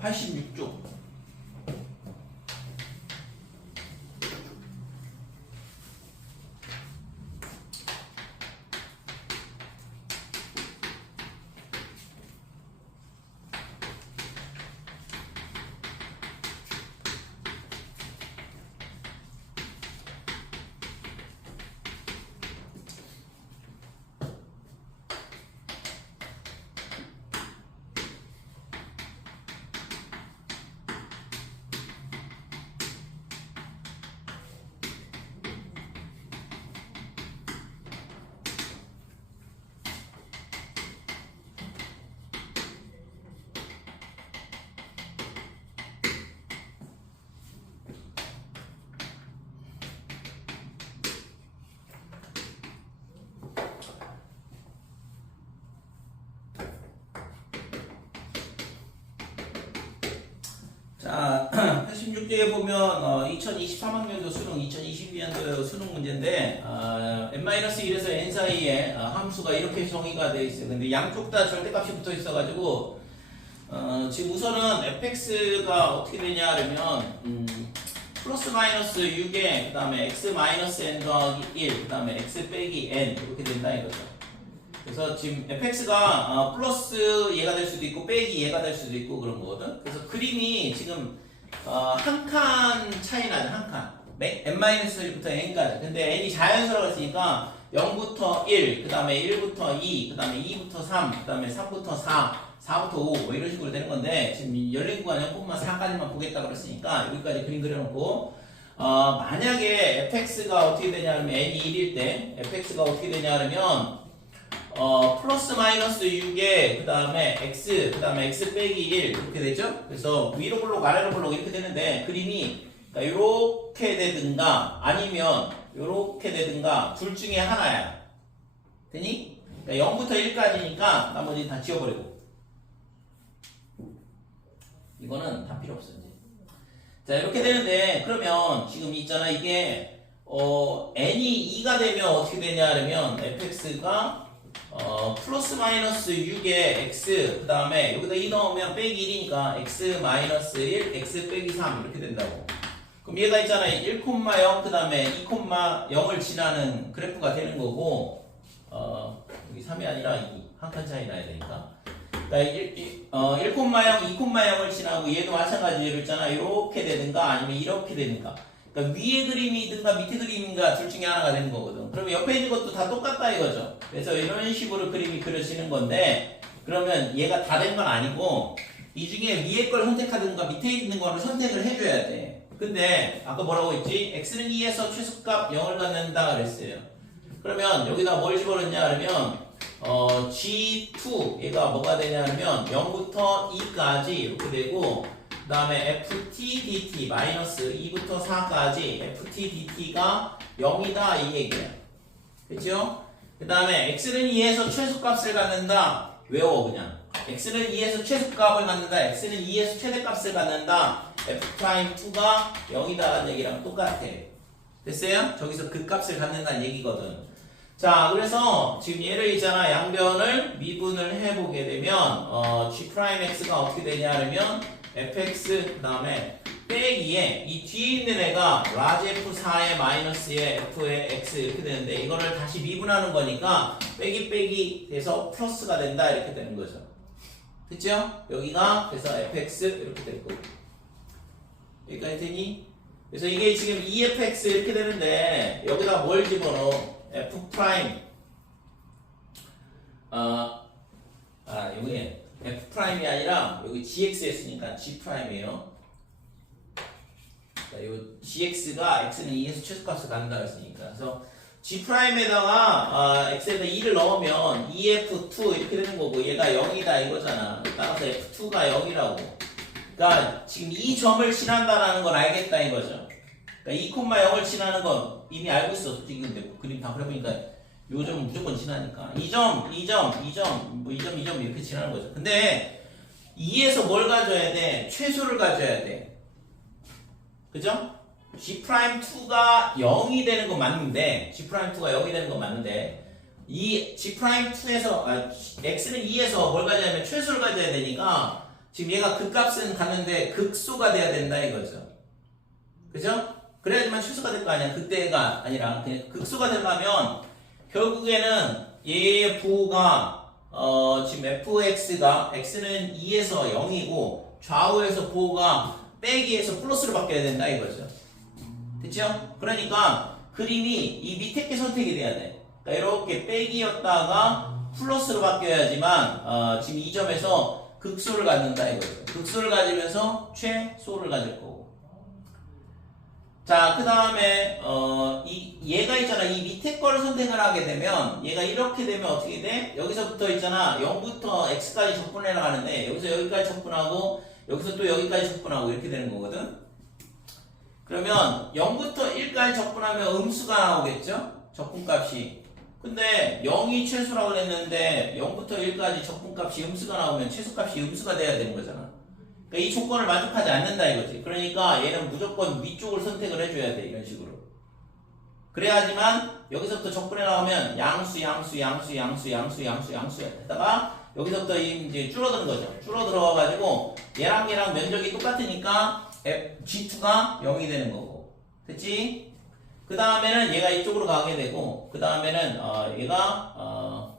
86쪽. 자, 86쪽에 보면 2023학년도 수능, 2022년도 수능 문제인데 n-1에서 n 사이에 함수가 이렇게 정의가 되어 있어요. 근데 양쪽 다 절대값이 붙어 있어가지고 지금 우선은 fx가 어떻게 되냐 하면 플러스 마이너스 6에 그 다음에 x 마이너스 n 더하기 1, 그 다음에 x 빼기 n 이렇게 된다 이거죠. 그래서 지금 fx가 플러스 얘가 될 수도 있고 빼기 얘가 될 수도 있고 그런 거거든. 그래서 그림이 지금 한 칸 차이 나죠. 한 칸. n-1부터 n까지. 근데 n이 자연수라고 했으니까 0부터 1, 그 다음에 1부터 2, 그 다음에 2부터 3, 그 다음에 3부터 4, 4부터 5, 뭐 이런 식으로 되는 건데 지금 열린 구간 0,4까지만 보겠다 그랬으니까 여기까지 그림 그려놓고 만약에 fx가 어떻게 되냐면 n이 1일 때 fx가 어떻게 되냐 하면 플러스 마이너스 6에 그 다음에 x 그 다음에 x 빼기 1 이렇게 되죠. 그래서 위로 블록 아래로 블록 이렇게 되는데 그림이 이렇게 되든가 아니면 이렇게 되든가 둘 중에 하나야. 되니? 그러니까 0부터 1까지니까 나머지 다 지워버리고 이거는 다 필요 없어 이제. 자 이렇게 되는데 그러면 지금 있잖아 이게 n이 2가 되면 어떻게 되냐 하면 fx가 플러스 마이너스 6에 x 그 다음에 여기다 2 넣으면 빼기 1이니까 x 마이너스 1 x 빼기 3 이렇게 된다고. 그럼 얘가 있잖아 1,0 그 다음에 2,0을 지나는 그래프가 되는 거고 여기 3이 아니라 2 한 칸 차이 나야 되니까 1,0 2,0을 지나고 얘도 마찬가지로 있잖아 이렇게 되든가 아니면 이렇게 되든가. 그러니까 위에 그림이든가 밑에 그림인가 둘 중에 하나가 되는 거거든. 그러면 옆에 있는 것도 다 똑같다 이거죠. 그래서 이런 식으로 그림이 그려지는 건데 그러면 얘가 다 된 건 아니고 이 중에 위에 걸 선택하든가 밑에 있는 거를 선택을 해줘야 돼. 근데 아까 뭐라고 했지? x는 2에서 최소값 0을 갖는다 그랬어요. 그러면 여기다 뭘 집어넣냐 그러면 g2 얘가 뭐가 되냐 하면 0부터 2까지 이렇게 되고 그 다음에 ft dt 마이너스 2부터 4까지 ft dt가 0이다 이 얘기야. 그쵸? 그 다음에 x는 2에서 최소값을 갖는다. 외워 그냥. x는 2에서 최소값을 갖는다. x는 2에서 최대값을 갖는다. f'2가 0이다라는 얘기랑 똑같아. 됐어요? 저기서 그 값을 갖는다는 얘기거든. 자 그래서 지금 얘를 있잖아 양변을 미분을 해보게 되면 g'x가 어떻게 되냐 하면 fx 그 다음에 빼기에 이 뒤에 있는 애가 라지 f4의 마이너스의 f의 x 이렇게 되는데 이거를 다시 미분하는 거니까 빼기 돼서 플러스가 된다 이렇게 되는 거죠. 됐죠? 여기가 그래서 fx 이렇게 될 거고 여기까지 되니? 그래서 이게 지금 2fx 이렇게 되는데 여기다 뭘 집어넣어? f 프라임 여기 f 프라임이 아니라 여기 gx였으니까 g 프라임이에요. 자, 요 gx가 x는 2에서 최소값을 갖는다 했으니까 그래서 g 프라임에다가 x에다 2를 넣으면 2f2 이렇게 되는 거고 얘가 0이다 이거잖아. 따라서 f2가 0이라고. 그러니까 지금 이 점을 지난다라는 걸 알겠다 이거죠. 그러니까 2,0을 지나는 건 이미 알고 있어. 솔직히 근데 그림 다 그려보니까 요 점은 무조건 지나니까 2점, 2점, 2점, 뭐 2점, 2점 이렇게 지나는 거죠. 근데 2에서 뭘 가져야 돼? 최소를 가져야 돼. 그죠? G'2가 0이 되는 건 맞는데 G'2가 0이 되는 건 맞는데 이 G'2에서 X는 2에서 뭘 가져야냐면 최소를 가져야 되니까 지금 얘가 극값은 갔는데 극소가 돼야 된다 이거죠. 그죠? 그래야지만 최소가 될 거 아니야. 극대가 아니라 그냥 극소가 되려면 결국에는 얘의 부호가 지금 fx가 x는 2에서 0이고 좌우에서 부호가 빼기에서 플러스로 바뀌어야 된다 이거죠. 됐죠? 그러니까 그림이 이 밑에 게 선택이 돼야 돼. 그러니까 이렇게 빼기였다가 플러스로 바뀌어야지만 지금 이 점에서 극소를 갖는다 이거죠. 극소를 가지면서 최소를 가질 거고. 자, 그 다음에 얘가 있잖아. 이 밑에 거를 선택을 하게 되면 얘가 이렇게 되면 어떻게 돼? 여기서부터 있잖아. 0부터 x까지 적분해 나가는데 여기서 여기까지 적분하고 여기서 또 여기까지 적분하고 이렇게 되는 거거든. 그러면 0부터 1까지 적분하면 음수가 나오겠죠? 적분값이. 근데 0이 최소라고 그랬는데 0부터 1까지 적분값이 음수가 나오면 최소값이 음수가 돼야 되는 거잖아. 그러니까 이 조건을 만족하지 않는다 이거지. 그러니까 얘는 무조건 위쪽을 선택을 해줘야 돼. 이런 식으로. 그래야지만 여기서부터 적분해 나오면 양수 했다가 여기서부터 이제 줄어드는 거죠. 줄어들어가지고 얘랑 면적이 똑같으니까 G2가 0이 되는 거고. 됐지? 그 다음에는 얘가 이쪽으로 가게 되고, 그 다음에는 얘가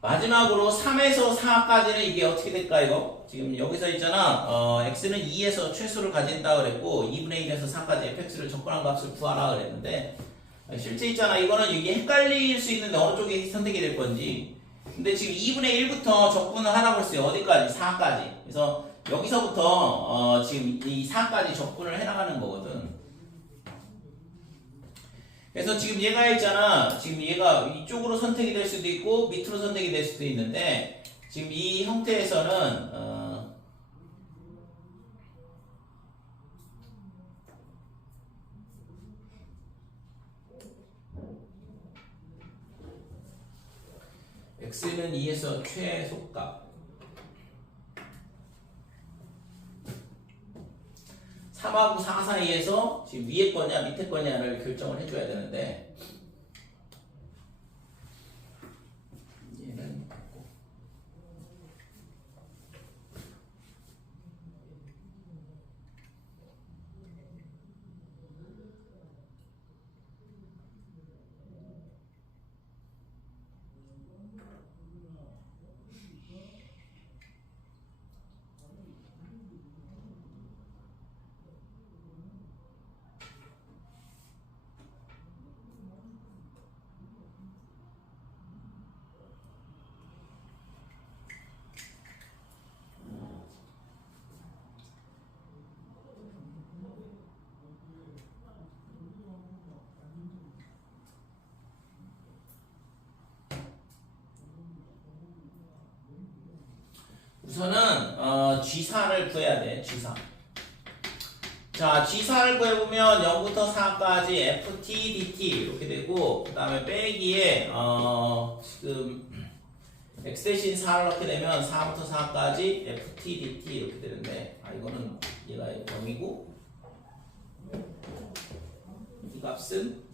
마지막으로 3에서 4까지는 이게 어떻게 될까 이거? 지금 여기서 있잖아. x는 2에서 최소를 가진다 그랬고 2분의 1에서 4까지 fx를 적분한 값을 구하라 그랬는데 실제 있잖아. 이거는 이게 헷갈릴 수 있는데 어느 쪽이 선택이 될 건지. 근데 지금 2분의 1부터 적분을 하라고 했어요. 어디까지? 4까지. 그래서 여기서부터 지금 이 4까지 적분을 해나가는 거거든. 그래서 지금 얘가 있잖아. 지금 얘가 이쪽으로 선택이 될 수도 있고 밑으로 선택이 될 수도 있는데 지금 이 형태에서는 x는 2에서 최소값 3하고 4 사이에서 지금 위에 거냐 밑에 거냐를 결정을 해줘야 되는데 얘는 우선은 G4를 구해야 돼. G4. 자, G4를 구해보면 0부터 4까지 FT, DT 이렇게 되고 그 다음에 빼기에 지금 X 대신 4를 넣게 되면 4부터 4까지 FT, DT 이렇게 되는데 이거는 얘가 0이고 이 값은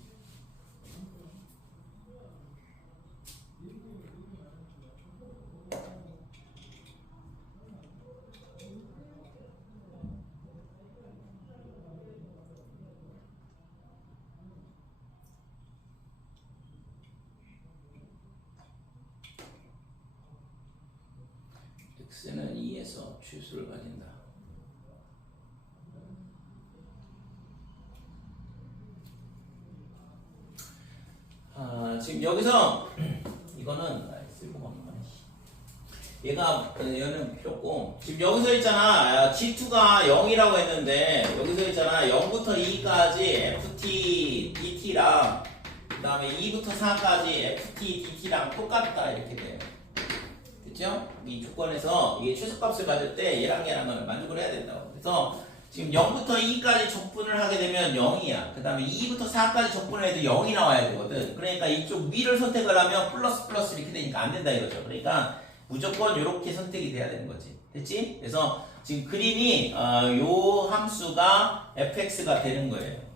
x는 2에서 최소를 가진다. 지금 여기서 이거는 쓸모가 없는 거네. 얘는 필요 없고 지금 여기서 있잖아. G2가 0이라고 했는데 여기서 있잖아. 0부터 2까지 FT, DT랑 그 다음에 2부터 4까지 FT, DT랑 똑같다 이렇게 돼요. 됐죠? 이 조건에서 이게 최소값을 받을 때 얘랑을 만족을 해야 된다고. 그래서 지금 0부터 2까지 적분을 하게 되면 0이야. 그 다음에 2부터 4까지 적분을 해도 0이 나와야 되거든. 그러니까 이쪽 위를 선택을 하면 플러스 이렇게 되니까 안 된다 이거죠. 그러니까 무조건 이렇게 선택이 돼야 되는 거지. 됐지? 그래서 지금 그림이 요 함수가 fx가 되는 거예요.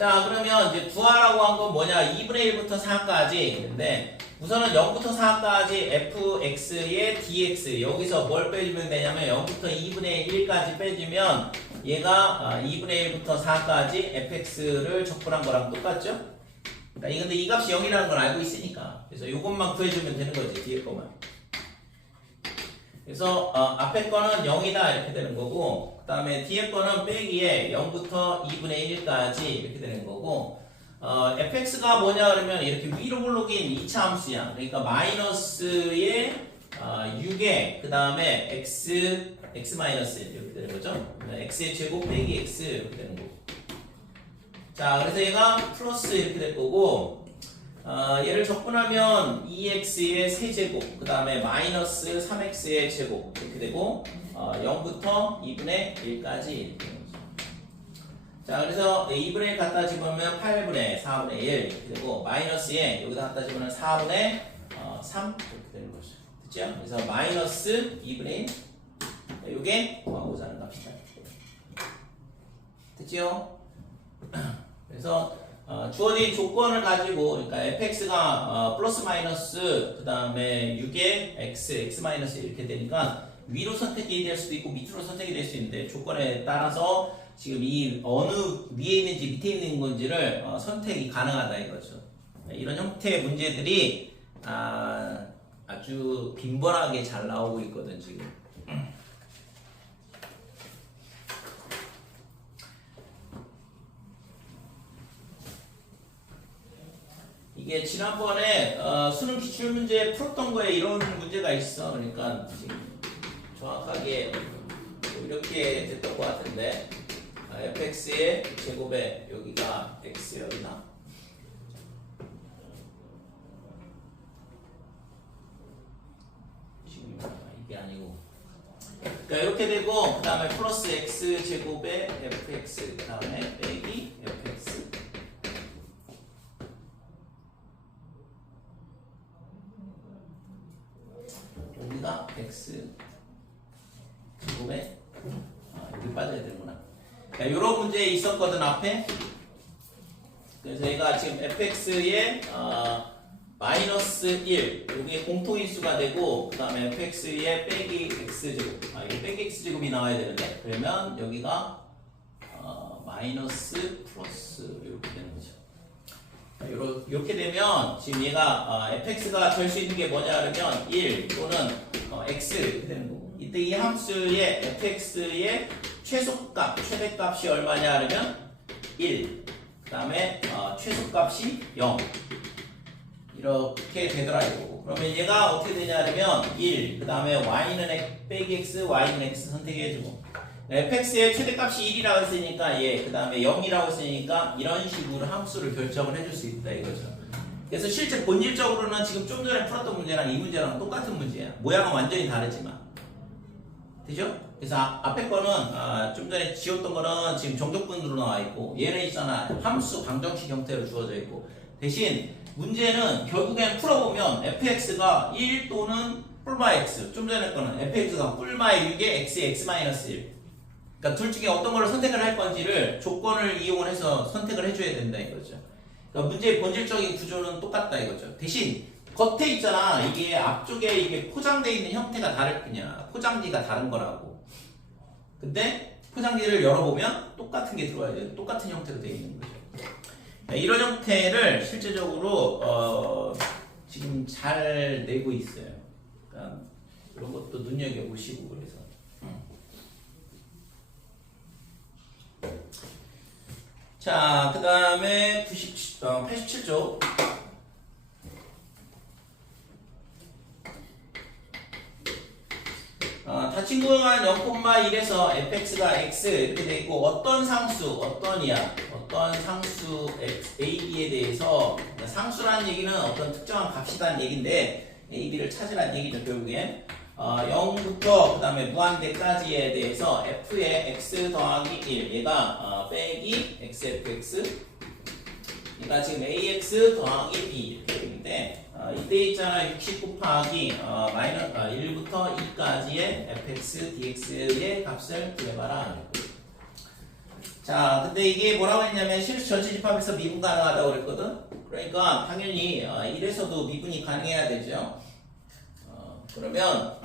자, 그러면 이제 구하라고 한 건 뭐냐? 2분의 1부터 4까지. 근데 우선은 0부터 4까지 fx의 dx. 여기서 뭘 빼주면 되냐면 0부터 2분의 1까지 빼주면 얘가 2분의 1부터 4까지 fx를 적분한 거랑 똑같죠? 그러니까 근데 이 값이 0이라는 걸 알고 있으니까. 그래서 이것만 구해주면 되는 거지, 뒤에 거만. 그래서 앞에 거는 0이다 이렇게 되는 거고, 그 다음에 뒤에 거는 빼기에 0부터 2분의 1까지 이렇게 되는 거고, fx가 뭐냐 그러면 이렇게 위로 블록인 2차 함수야. 그러니까 마이너스의 6에 그 다음에 x 마이너스 1 이렇게 되는 거죠. x의 제곱 빼기 x 이렇게 되는 거고. 자, 그래서 얘가 플러스 이렇게 될 거고, 얘를 적분하면 2x의 세제곱, 그 다음에 마이너스 3x의 제곱 이렇게 되고 0부터 2분의 1까지 이렇게 되는 거죠. 자, 그래서 2분의 1 갖다 집으면 8분의 4분의 1 이렇게 되고 마이너스에 여기다 갖다 집으면 4분의 3 이렇게 되는 거죠. 됐죠? 그래서 마이너스 2분의 1 이게 구하고자 하는 값이다. 됐죠? 그래서 주어진 조건을 가지고, 그러니까 fx가 플러스 마이너스 그 다음에 6의 x 마이너스 이렇게 되니까 위로 선택이 될 수도 있고 밑으로 선택이 될 수 있는데 조건에 따라서 지금 이 어느 위에 있는지 밑에 있는 건지를 선택이 가능하다 이거죠. 이런 형태의 문제들이 아주 빈번하게 잘 나오고 있거든 지금. 이게 지난번에 수능 기출문제 풀었던 거에 이런 문제가 있어. 그러니까 지금 정확하게 이렇게 됐던 것 같은데 fx의 제곱에 여기가 x였나? 지금 이게 아니고 그러니까 이렇게 되고 그 다음에 플러스 x 제곱에 fx 그 다음에 빼기 fx 여기가 x 제곱에 여기 빠져야 되는구나. 그러니까 이런 문제 있었거든 앞에. 그래서 얘가 지금 fx의 마이너스 1 이게 공통인수가 되고 그 다음에 fx의 빼기 x제곱 이게 빼기 x제곱이 나와야 되는데 그러면 여기가 마이너스 플러스 이렇게 되는 거죠. 이렇게 되면 지금 얘가 fx가 될 수 있는 게 뭐냐 그러면 1 또는 x 이렇게 되는 거고 이때 이 함수의 fx의 최소값, 최대값이 얼마냐 그러면 1 그 다음에 최소값이 0 이렇게 되더라 이거고 그러면 얘가 어떻게 되냐 그러면 1 그 다음에 y는 빼기 x, y는 x 선택해주고 fx의 최대값이 1이라고 했으니까 그 다음에 0이라고 했으니까 이런 식으로 함수를 결정을 해줄 수 있다 이거죠. 그래서 실제 본질적으로는 지금 좀 전에 풀었던 문제랑 이 문제랑 똑같은 문제야. 모양은 완전히 다르지만 되죠? 그래서 앞에 거는 좀 전에 지웠던 거는 지금 정적분으로 나와 있고 얘는 있잖아 함수 방정식 형태로 주어져 있고 대신 문제는 결국엔 풀어보면 fx가 1 또는 뿔마 x 좀 전에 거는 fx가 뿔마의 6에 x의 x-1 그러니까 둘 중에 어떤 걸 선택을 할 건지를 조건을 이용을 해서 선택을 해줘야 된다 이거죠. 그러니까 문제의 본질적인 구조는 똑같다 이거죠. 대신 겉에 있잖아 이게 앞쪽에 이게 포장되어 있는 형태가 다를 뿐이야. 포장지가 다른 거라고. 근데 포장지를 열어보면 똑같은 게 들어와야 돼. 똑같은 형태로 되어 있는 거죠. 이런 형태를 실제적으로 지금 잘 내고 있어요. 그러니까 이런 것도 눈여겨보시고 그래서. 자, 그 다음에 87쪽. 닫힌 구간 0,1에서 fx가 x 이렇게 돼 있고 어떤 상수, 어떤 상수 a, b에 대해서 상수라는 얘기는 어떤 특정한 값이라는 얘기인데 a, b를 찾으라는 얘기죠 결국엔. 0부터 그 다음에 무한대까지에 대해서 f의 x 더하기 1 얘가 빼기 xfx 그러니까 지금 ax 더하기 b 이렇게 되는데 이때 있잖아 60 곱하기 마이너스 1부터 2까지의 fx dx의 값을 구해봐라. 자, 근데 이게 뭐라고 했냐면 실수 전체 집합에서 미분 가능하다고 그랬거든. 그러니까 당연히 1에서도 미분이 가능해야 되죠. 그러면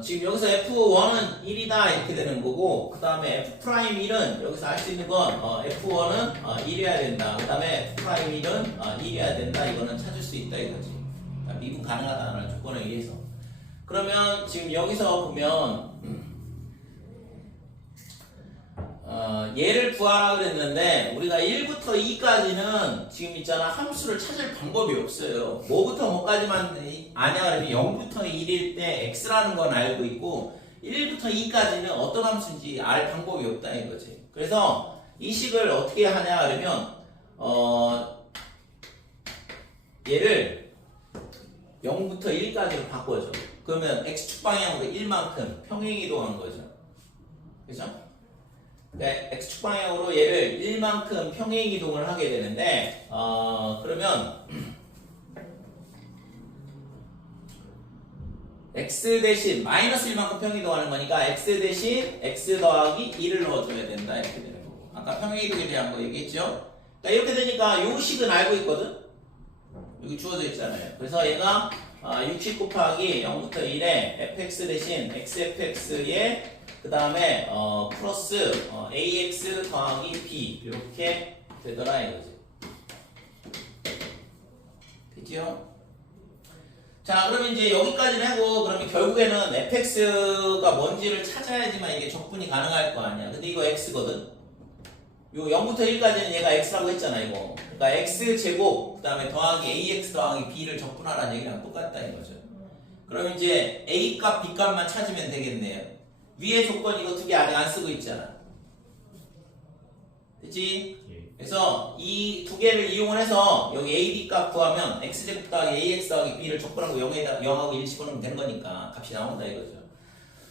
지금 여기서 F1은 1이다 이렇게 되는 거고, 그 다음에 F'1은 여기서 알 수 있는 건 F1은 1이어야 된다. 그 다음에 F'1은 1이어야 된다. 이거는 찾을 수 있다 이거지. 그러니까 미분 가능하다는 조건에 의해서. 그러면 지금 여기서 보면 얘를 구하라 그랬는데 우리가 1부터 2까지는 지금 있잖아 함수를 찾을 방법이 없어요. 뭐부터 뭐까지만 아냐 그러면 0부터 1일 때 x라는 건 알고 있고 1부터 2까지는 어떤 함수인지 알 방법이 없다 이거지. 그래서 이 식을 어떻게 하냐 그러면 얘를 0부터 1까지로 바꿔줘. 그러면 x축 방향으로 1만큼 평행이동한 거죠. 그죠? 네, x축 방향으로 얘를 1만큼 평행이동을 하게 되는데 그러면 x 대신 마이너스 1만큼 평행이동하는 거니까 x 대신 x 더하기 2를 넣어줘야 된다 이렇게 되는 거고, 아까 평행이동에 대한 거 얘기했죠? 그러니까 이렇게 되니까 요 식은 알고 있거든? 여기 주어져 있잖아요. 그래서 얘가 60 곱하기 0부터 1에 fx 대신 xfx에 그 다음에 플러스 ax 더하기 b 이렇게 되더라 이거지. 됐죠? 자, 그러면 이제 여기까지는 하고 그러면 결국에는 fx가 뭔지를 찾아야지만 이게 적분이 가능할 거 아니야. 근데 이거 x거든. 요 0부터 1까지는 얘가 x라고 했잖아 이거. 그러니까 x제곱 그 다음에 더하기 ax 더하기 b를 적분하라는 얘기랑 똑같다 이거죠. 그럼 이제 a 값 b 값만 찾으면 되겠네요. 위에 조건 이거 두 개 아직 안 쓰고 있잖아. 됐지? 그래서 이 두 개를 이용을 해서 여기 a, b 값 구하면 x제곱 더하기 ax 더하기 b를 적분하고 0하고 1 집어넣으면 되는 거니까 값이 나온다 이거죠.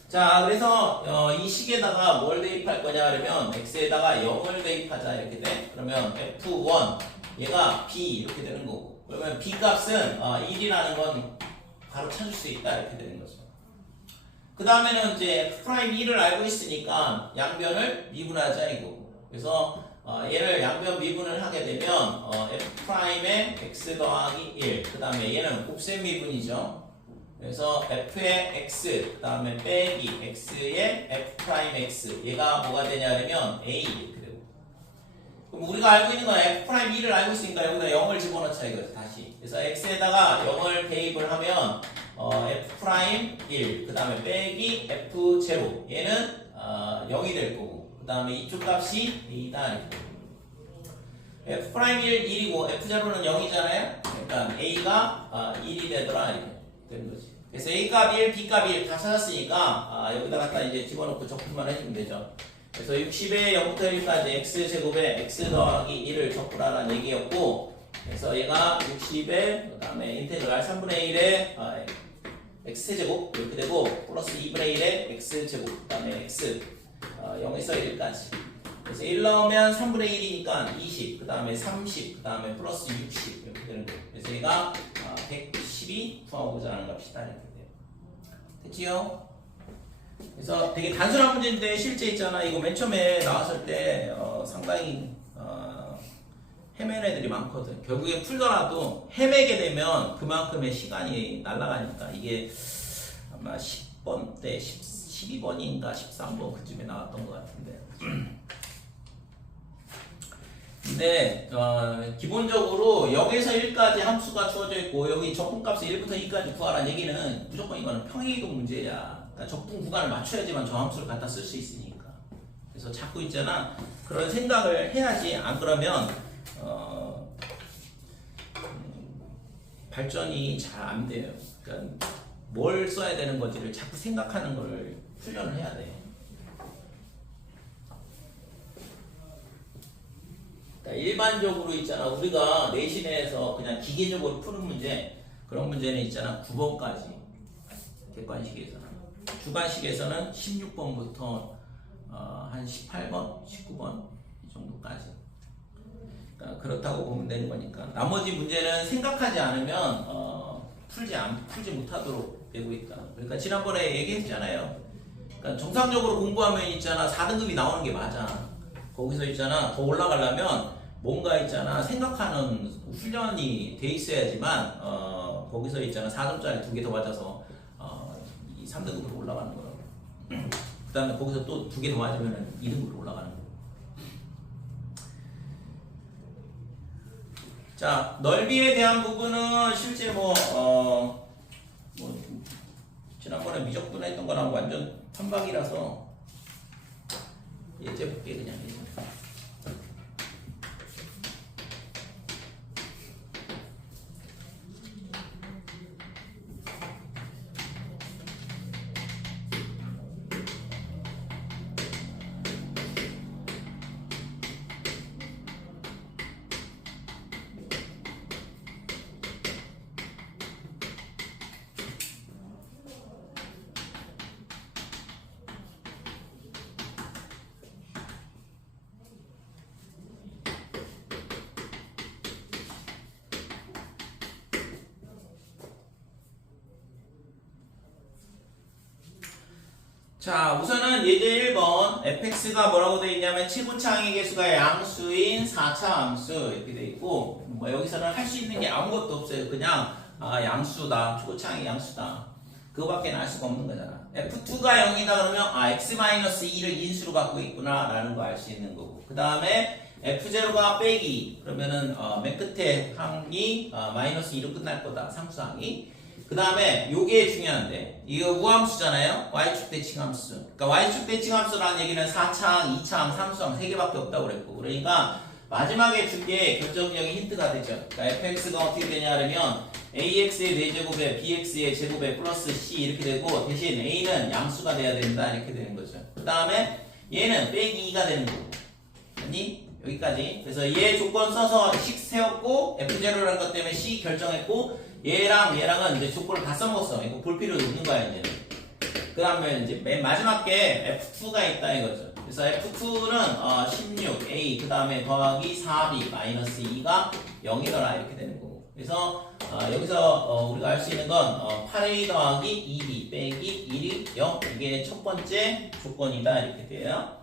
자, 그래서 이 식에다가 뭘 대입할 거냐 그러면 x에다가 0을 대입하자 이렇게 돼. 그러면 f1 얘가 b 이렇게 되는 거고, 그러면 b 값은 1이라는 건 바로 찾을 수 있다 이렇게 되는 거죠. 그 다음에는 이제 f'1을 알고 있으니까 양변을 미분하자 이거고, 그래서 얘를 양변 미분을 하게 되면 f'의 x 더하기 1, 그 다음에 얘는 곱셈 미분이죠. 그래서 f의 x, 그 다음에 빼기 x의 f'x, 얘가 뭐가 되냐면 a 이렇게 되고, 그럼 우리가 알고 있는 건 f'1을 알고 있으니까 여기다 0을 집어넣자 이거죠 다시. 그래서 x에다가 0을 대입을 하면 f'1, 그 다음에 빼기 f제곱, 얘는 0이 될 거고, 그 다음에 이쪽 값이 a다 이렇게 되고, f'1 1이고 f제로는 0이잖아요. 그러니까 a가 1이 되더라 이렇게 되는 거지. 그래서 a 값 1, b 값 1 다 찾았으니까 여기다 갖다 이제 집어넣고 적분만 해주면 되죠. 그래서 60에 0부터 1까지 x제곱에 x 더하기 1을 적분하라는 얘기였고, 그래서 얘가 60에 그 다음에 인테그랄 3분의 1에 x제곱 이렇게 되고 플러스 2분의 1에 x제곱 그 다음에 x 0에서 1까지. 그래서 1 넣으면 3분의 1이니까 20, 그 다음에 30, 그 다음에 플러스 60 이렇게 되는 거예요. 그래서 얘가 110이 구하고자 하는 값이다 이렇게 돼요. 됐지요? 그래서 되게 단순한 문제인데 실제 있잖아 이거 맨 처음에 나왔을 때 상당히 헤매는 애들이 많거든. 결국에 풀더라도 헤매게 되면 그만큼의 시간이 날아가니까 이게 아마 10번 때 12번인가 13번 그쯤에 나왔던 것 같은데. 근데 기본적으로 0에서 1까지 함수가 주어져 있고 여기 적분값을 1부터 2까지 구하라는 얘기는 무조건 이거는 평행이동 문제야. 그러니까 적분 구간을 맞춰야지만 저 함수를 갖다 쓸 수 있으니까. 그래서 자꾸 있잖아 그런 생각을 해야지, 안 그러면 발전이 잘 안 돼요. 그러니까 뭘 써야 되는 건지를 자꾸 생각하는 걸 훈련을 해야 돼. 그러니까 일반적으로 있잖아 우리가 내신에서 그냥 기계적으로 푸는 문제, 그런 문제는 있잖아 9번까지 객관식에서는. 주관식에서는 16번부터 한 18번, 19번 이 정도까지. 그러니까 그렇다고 보면 되는 거니까 나머지 문제는 생각하지 않으면 풀지 못하도록 되고 있다. 그러니까 지난번에 얘기했잖아요. 그러니까 정상적으로 공부하면 있잖아 4등급이 나오는 게 맞아. 거기서 있잖아 더 올라가려면 뭔가 있잖아 생각하는 훈련이 돼 있어야지만 거기서 있잖아 4점짜리 2개 더 맞아서 이 3등급으로 올라가는 거라고. 그 다음에 거기서 또 2개 더 맞으면 2등급으로 올라가는 거고. 자, 넓이에 대한 부분은 실제 뭐 지난번에 미적분 했던 거랑 완전 판박이라서 예제 볼게 그냥. 자, 우선은 예제 1번 fx가 뭐라고 되어 있냐면 치부창의 개수가 양수인 4차 함수 이렇게 되어 있고 뭐 여기서는 할 수 있는 게 아무것도 없어요. 그냥 양수다. 치부창의 양수다. 그거밖에 알 수가 없는 거잖아. f2가 0이다 그러면 x-2를 인수로 갖고 있구나 라는 거 알 수 있는 거고 그 다음에 f0가 빼기 그러면은 맨 끝에 항이 -2로 끝날 거다. 상수항이. 그 다음에 요게 중요한데 이거 우함수잖아요. y축 대칭함수. 그러니까 y축 대칭함수라는 얘기는 4차항, 2차항, 3수항 3개밖에 없다고 그랬고 그러니까 마지막에 준 게 결정적인 힌트가 되죠. 그러니까 fx가 어떻게 되냐 그러면 ax의 4제곱에 bx의 제곱에 플러스 c 이렇게 되고 대신 a는 양수가 돼야 된다 이렇게 되는 거죠. 그 다음에 얘는 빼기 2가 되는 거고 아니 여기까지. 그래서 얘 조건 써서 식 세웠고 f0라는 것 때문에 c 결정했고 얘랑은 이제 조건을 다 써먹었어. 이거 볼 필요 없는 거야 이제. 그 다음에 이제 맨 마지막 게 f2가 있다 이거죠. 그래서 f2는 16a 그 다음에 더하기 4b 마이너스 2가 0이더라 이렇게 되는 거고. 그래서 여기서 우리가 알 수 있는 건 8a 더하기 2b 빼기 1이 0 이게 첫 번째 조건이다 이렇게 돼요.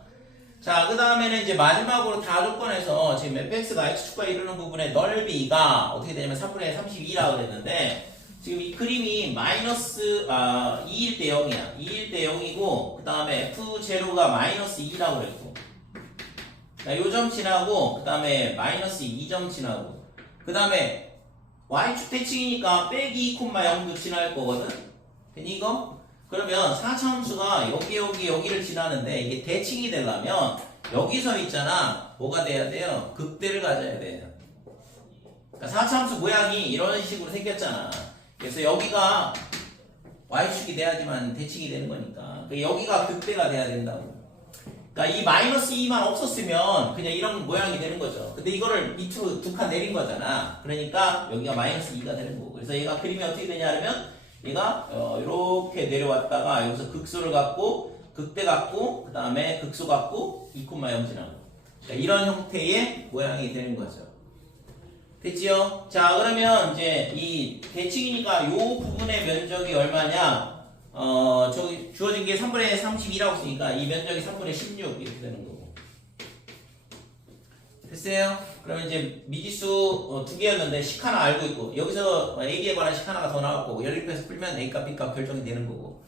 자, 그 다음에는 이제 마지막으로 다 조건에서 지금 fx가 x축과 이루는 부분의 넓이가 어떻게 되냐면 3분의 32라고 그랬는데 지금 이 그림이 마이너스 2일 때 0이야. 2일 때 0이고 그 다음에 f0가 마이너스 2라고 그랬고 요 점 지나고 그 다음에 마이너스 2점 지나고 그 다음에 y축 대칭이니까 빼기 2,0도 지날 거거든. 되니 이거? 그러면 4차함수가 여기를 지나는데 이게 대칭이 되려면 여기서 있잖아 뭐가 돼야 돼요? 극대를 가져야 돼요. 그러니까 4차함수 모양이 이런 식으로 생겼잖아. 그래서 여기가 y축이 돼야지만 대칭이 되는 거니까 여기가 극대가 돼야 된다고. 그러니까 이 마이너스 2만 없었으면 그냥 이런 모양이 되는 거죠. 근데 이거를 밑으로 두 칸 내린 거잖아. 그러니까 여기가 마이너스 2가 되는 거고. 그래서 얘가 그림이 어떻게 되냐면 얘가 이렇게 내려왔다가 여기서 극소를 갖고 극대 갖고 그 다음에 극소 갖고 2,0 지나고 그러니까 이런 형태의 모양이 되는 거죠. 됐지요? 자 그러면 이제 이 대칭이니까 요 부분의 면적이 얼마냐 저기 주어진 게 3분의 32라고 쓰니까 이 면적이 3분의 16 이렇게 되는 거고 됐어요? 그러면 이제 미지수 2개였는데 식 하나 알고 있고 여기서 AB에 관한 식 하나가 더 나왔고 연립해서 풀면 A값, B값 결정이 되는 거고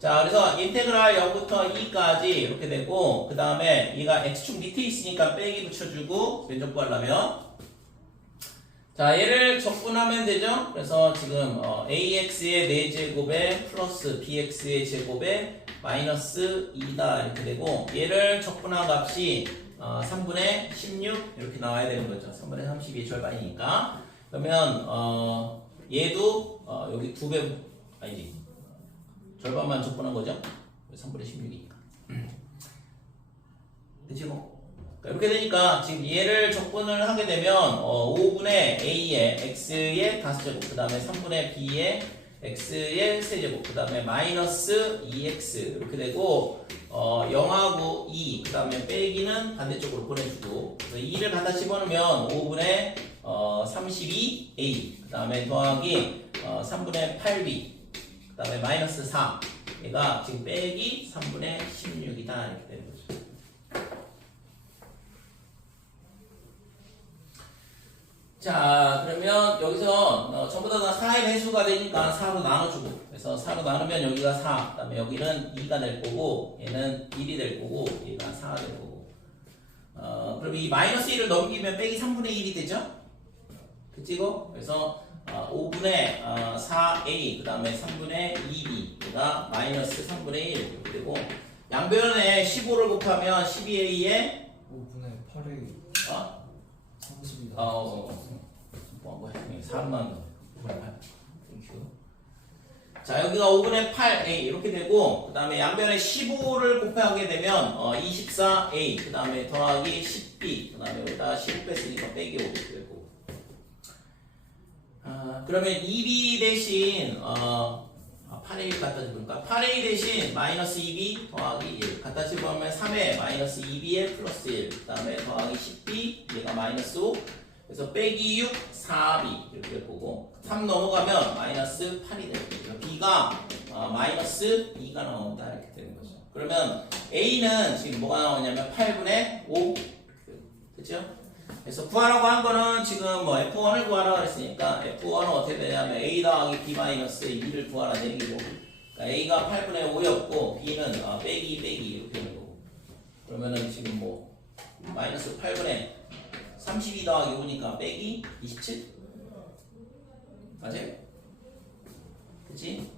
자 그래서 인테그랄 0부터 2까지 이렇게 되고 그 다음에 얘가 X축 밑에 있으니까 빼기 붙여주고 면적 구하려면 자 얘를 적분하면 되죠. 그래서 지금 AX의 4제곱에 플러스 BX의 제곱에 마이너스 2다 이렇게 되고 얘를 적분한 값이 3분의 16 이렇게 나와야 되는 거죠. 3분의 32의 절반이니까. 그러면 얘도 여기 2배 아니지 절반만 적분한 거죠. 3분의 16이니까. 그치 뭐? 이렇게 되니까 지금 얘를 적분을 하게 되면 5분의 a의 x의 5제곱 그 다음에 3분의 b의 x의 세제곱 그 다음에 마이너스 2x 이렇게 되고 0하고 2 그 다음에 빼기는 반대쪽으로 보내주고 그래서 2를 갖다 집어넣으면 5분의 32a 그 다음에 더하기 3분의 8b 그 다음에 마이너스 4 얘가 지금 빼기 3분의 16이다 이렇게 되는 거죠. 자, 그러면 여기서 전부 다 4의 배수가 되니까 4로 나눠주고, 그래서 4로 나누면 여기가 4, 그 다음에 여기는 2가 될 거고, 얘는 1이 될 거고, 얘가 4가 될 거고. 그럼 이 마이너스 1을 넘기면 빼기 3분의 1이 되죠? 그치, 이거? 그래서 5분의 4a, 그 다음에 3분의 2b, 얘가 마이너스 3분의 1 이렇게 되고, 양변에 15를 곱하면 12a에 5분의 8의 어? 30이다. 뭐야? 4만 원. 5분의 8. 땡큐. 자, 여기가 5분의 8a 이렇게 되고, 그 다음에 양변에 15를 곱하게 되면 24a, 그 다음에 더하기 10b, 그 다음에 여기다 15 뺐으니까 빼기 5 이렇게 되고. 그러면 2b 대신 8a 갖다 집으니까 8a 대신 마이너스 2b 더하기 1 갖다 집으면 3에 마이너스 2b에 플러스 1, 그 다음에 더하기 10b, 얘가 마이너스 5, 그래서 빼기 6, 4b 이렇게 될 거고, 3 넘어가면 마이너스 8이 될 거죠. b가 마이너스 2가 나온다 이렇게 되는 거죠. 그러면 a는 지금 뭐가 나오냐면 8분의 5, 그렇죠? 그래서 구하라고 한 거는 지금 뭐 F1을 구하라고 했으니까 F1은 어떻게 되냐면 A 더하기 B 마이너스 2를 구하라는 얘기고, 그러니까 A가 8분의 5였고 B는 빼기 이렇게 되는 거고, 그러면은 지금 뭐 마이너스 8분의 32 더하기 5니까 빼기 27? 맞아요? 그치?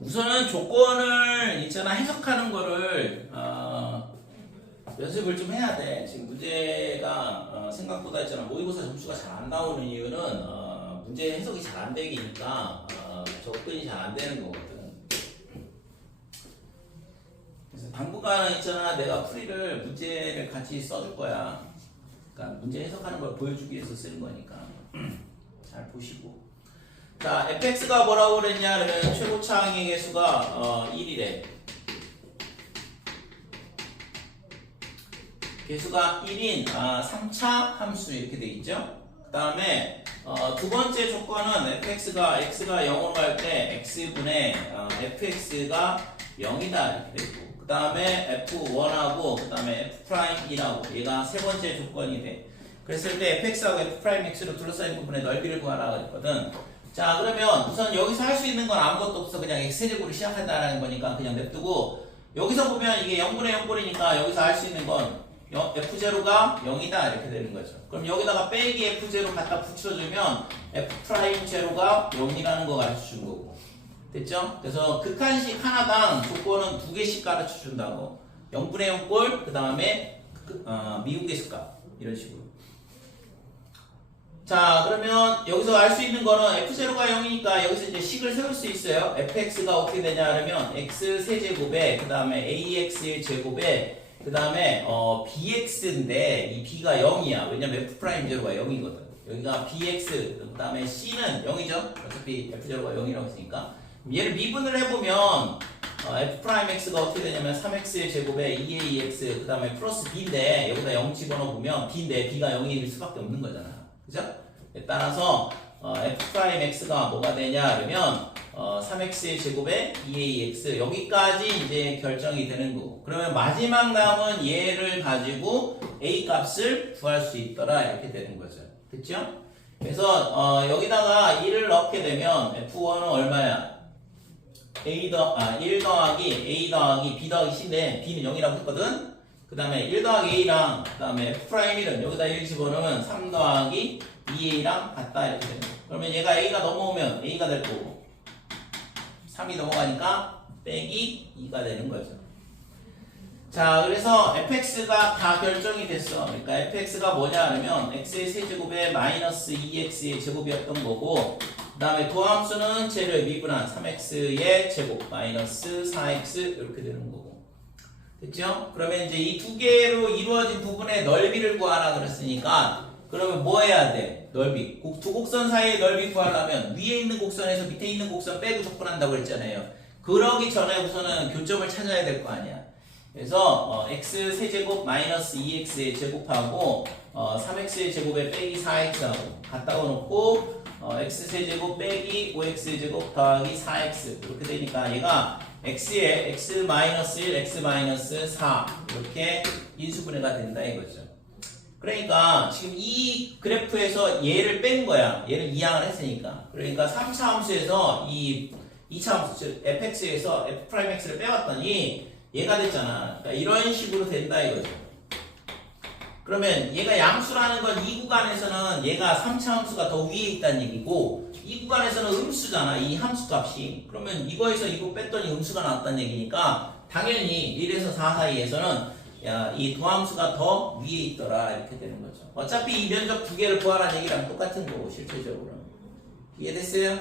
우선은 조건을 있잖아 해석하는 거를 연습을 좀 해야 돼. 지금 문제가 생각보다 있잖아 모의고사 점수가 잘 안 나오는 이유는 문제 해석이 잘 안 되니까 접근이 잘 안 되는 거거든. 그래서 당분간은 있잖아 내가 풀이를 문제를 같이 써줄 거야. 그러니까 문제 해석하는 걸 보여주기 위해서 쓰는 거니까 잘 보시고. 자, fx가 뭐라고 그랬냐? 그러면 최고차항의 개수가 1이래. 개수가 1인 3차 함수 이렇게 돼 있죠? 그 다음에 두 번째 조건은 fx가 x가 0으로 갈 때 x분의 fx가 0이다 이렇게 되고, 그 다음에 f1하고 그 다음에 f'이라고 얘가 세 번째 조건이 돼. 그랬을 때 fx하고 f'x로 둘러싸인 부분의 넓이를 구하라 그랬거든. 자, 그러면 우선 여기서 할 수 있는 건 아무것도 없어. 그냥 x제곱으로 시작한다라는 거니까 그냥 냅두고, 여기서 보면 이게 0분의 0꼴이니까 여기서 할 수 있는 건 f0가 0이다 이렇게 되는 거죠. 그럼 여기다가 빼기 f0 갖다 붙여주면 f'제로가 0이라는 거 가르쳐 준 거고, 됐죠? 그래서 극한식 하나당 조건은 2개씩 가르쳐 준다고. 0분의 0꼴, 그 다음에 미분계수값 이런 식으로. 자, 그러면 여기서 알 수 있는 거는 f0가 0이니까 여기서 이제 식을 세울 수 있어요. fx가 어떻게 되냐 하면 x 세제곱에 그 다음에 ax 제곱에 그 다음에 bx인데 이 b가 0이야. 왜냐면 f'0가 0이거든. 여기가 bx 그 다음에 c는 0이죠. 어차피 f0가 0이라고 했으니까. 얘를 미분을 해보면 f'x가 어떻게 되냐면 3x 제곱에 2ax 그 다음에 플러스 b인데 여기다 0 집어넣으면 b인데 b가 0일 수밖에 없는 거잖아. 그죠? 따라서 f'x가 뭐가 되냐 그러면 3x 제곱에 2ax 여기까지 이제 결정이 되는 거고, 그러면 마지막 남은 얘를 가지고 a 값을 구할 수 있더라 이렇게 되는 거죠. 됐죠? 그래서 여기다가 1을 넣게 되면 f1은 얼마야? 1 더하기 a 더하기 b 더하기 c인데 b는 0이라고 했거든. 그 다음에 1 더하기 a랑 그 다음에 f'이름 여기다 1 집어넣으면 3 더하기 2a랑 같다 이렇게 되는 거예요. 그러면 얘가 a가 넘어오면 a가 될 거고 3이 넘어가니까 빼기 2가 되는 거죠. 자, 그래서 fx가 다 결정이 됐어. 그러니까 fx가 뭐냐 하면 x의 세제곱에 마이너스 2x의 제곱이었던 거고, 그 다음에 도함수는 쟤를 미분한 3x의 제곱 마이너스 4x 이렇게 되는 거고, 됐죠? 그러면 이제 이 두 개로 이루어진 부분의 넓이를 구하라 그랬으니까 그러면 뭐 해야 돼? 넓이. 두 곡선 사이의 넓이 구하려면 위에 있는 곡선에서 밑에 있는 곡선 빼고 접근한다고 그랬잖아요. 그러기 전에 우선은 교점을 찾아야 될 거 아니야. 그래서 x 세제곱 마이너스 2x의 제곱하고 3x의 제곱에 빼기 4x하고 갖다가 놓고 x 세제곱 빼기 5x의 제곱 더하기 4x 이렇게 되니까 얘가 x에 x 마이너스 1, x 마이너스 4 이렇게 인수분해가 된다 이거죠. 그러니까 지금 이 그래프에서 얘를 뺀 거야. 얘를 이항을 했으니까. 그러니까 3차 함수에서 이 2차 함수 즉 fx에서 f'x를 빼왔더니 얘가 됐잖아. 그러니까 이런 식으로 된다 이거죠. 그러면 얘가 양수라는 건 이 구간에서는 얘가 3차 함수가 더 위에 있다는 얘기고 이 구간에서는 음수잖아. 이 함수 값이. 그러면 이거에서 이거 뺐더니 음수가 나왔다는 얘기니까 당연히 1에서 4 사이에서는 이 도함수가 더 위에 있더라 이렇게 되는 거죠. 어차피 이 면적 두 개를 구하라는 얘기랑 똑같은 거고 실질적으로. 이해됐어요?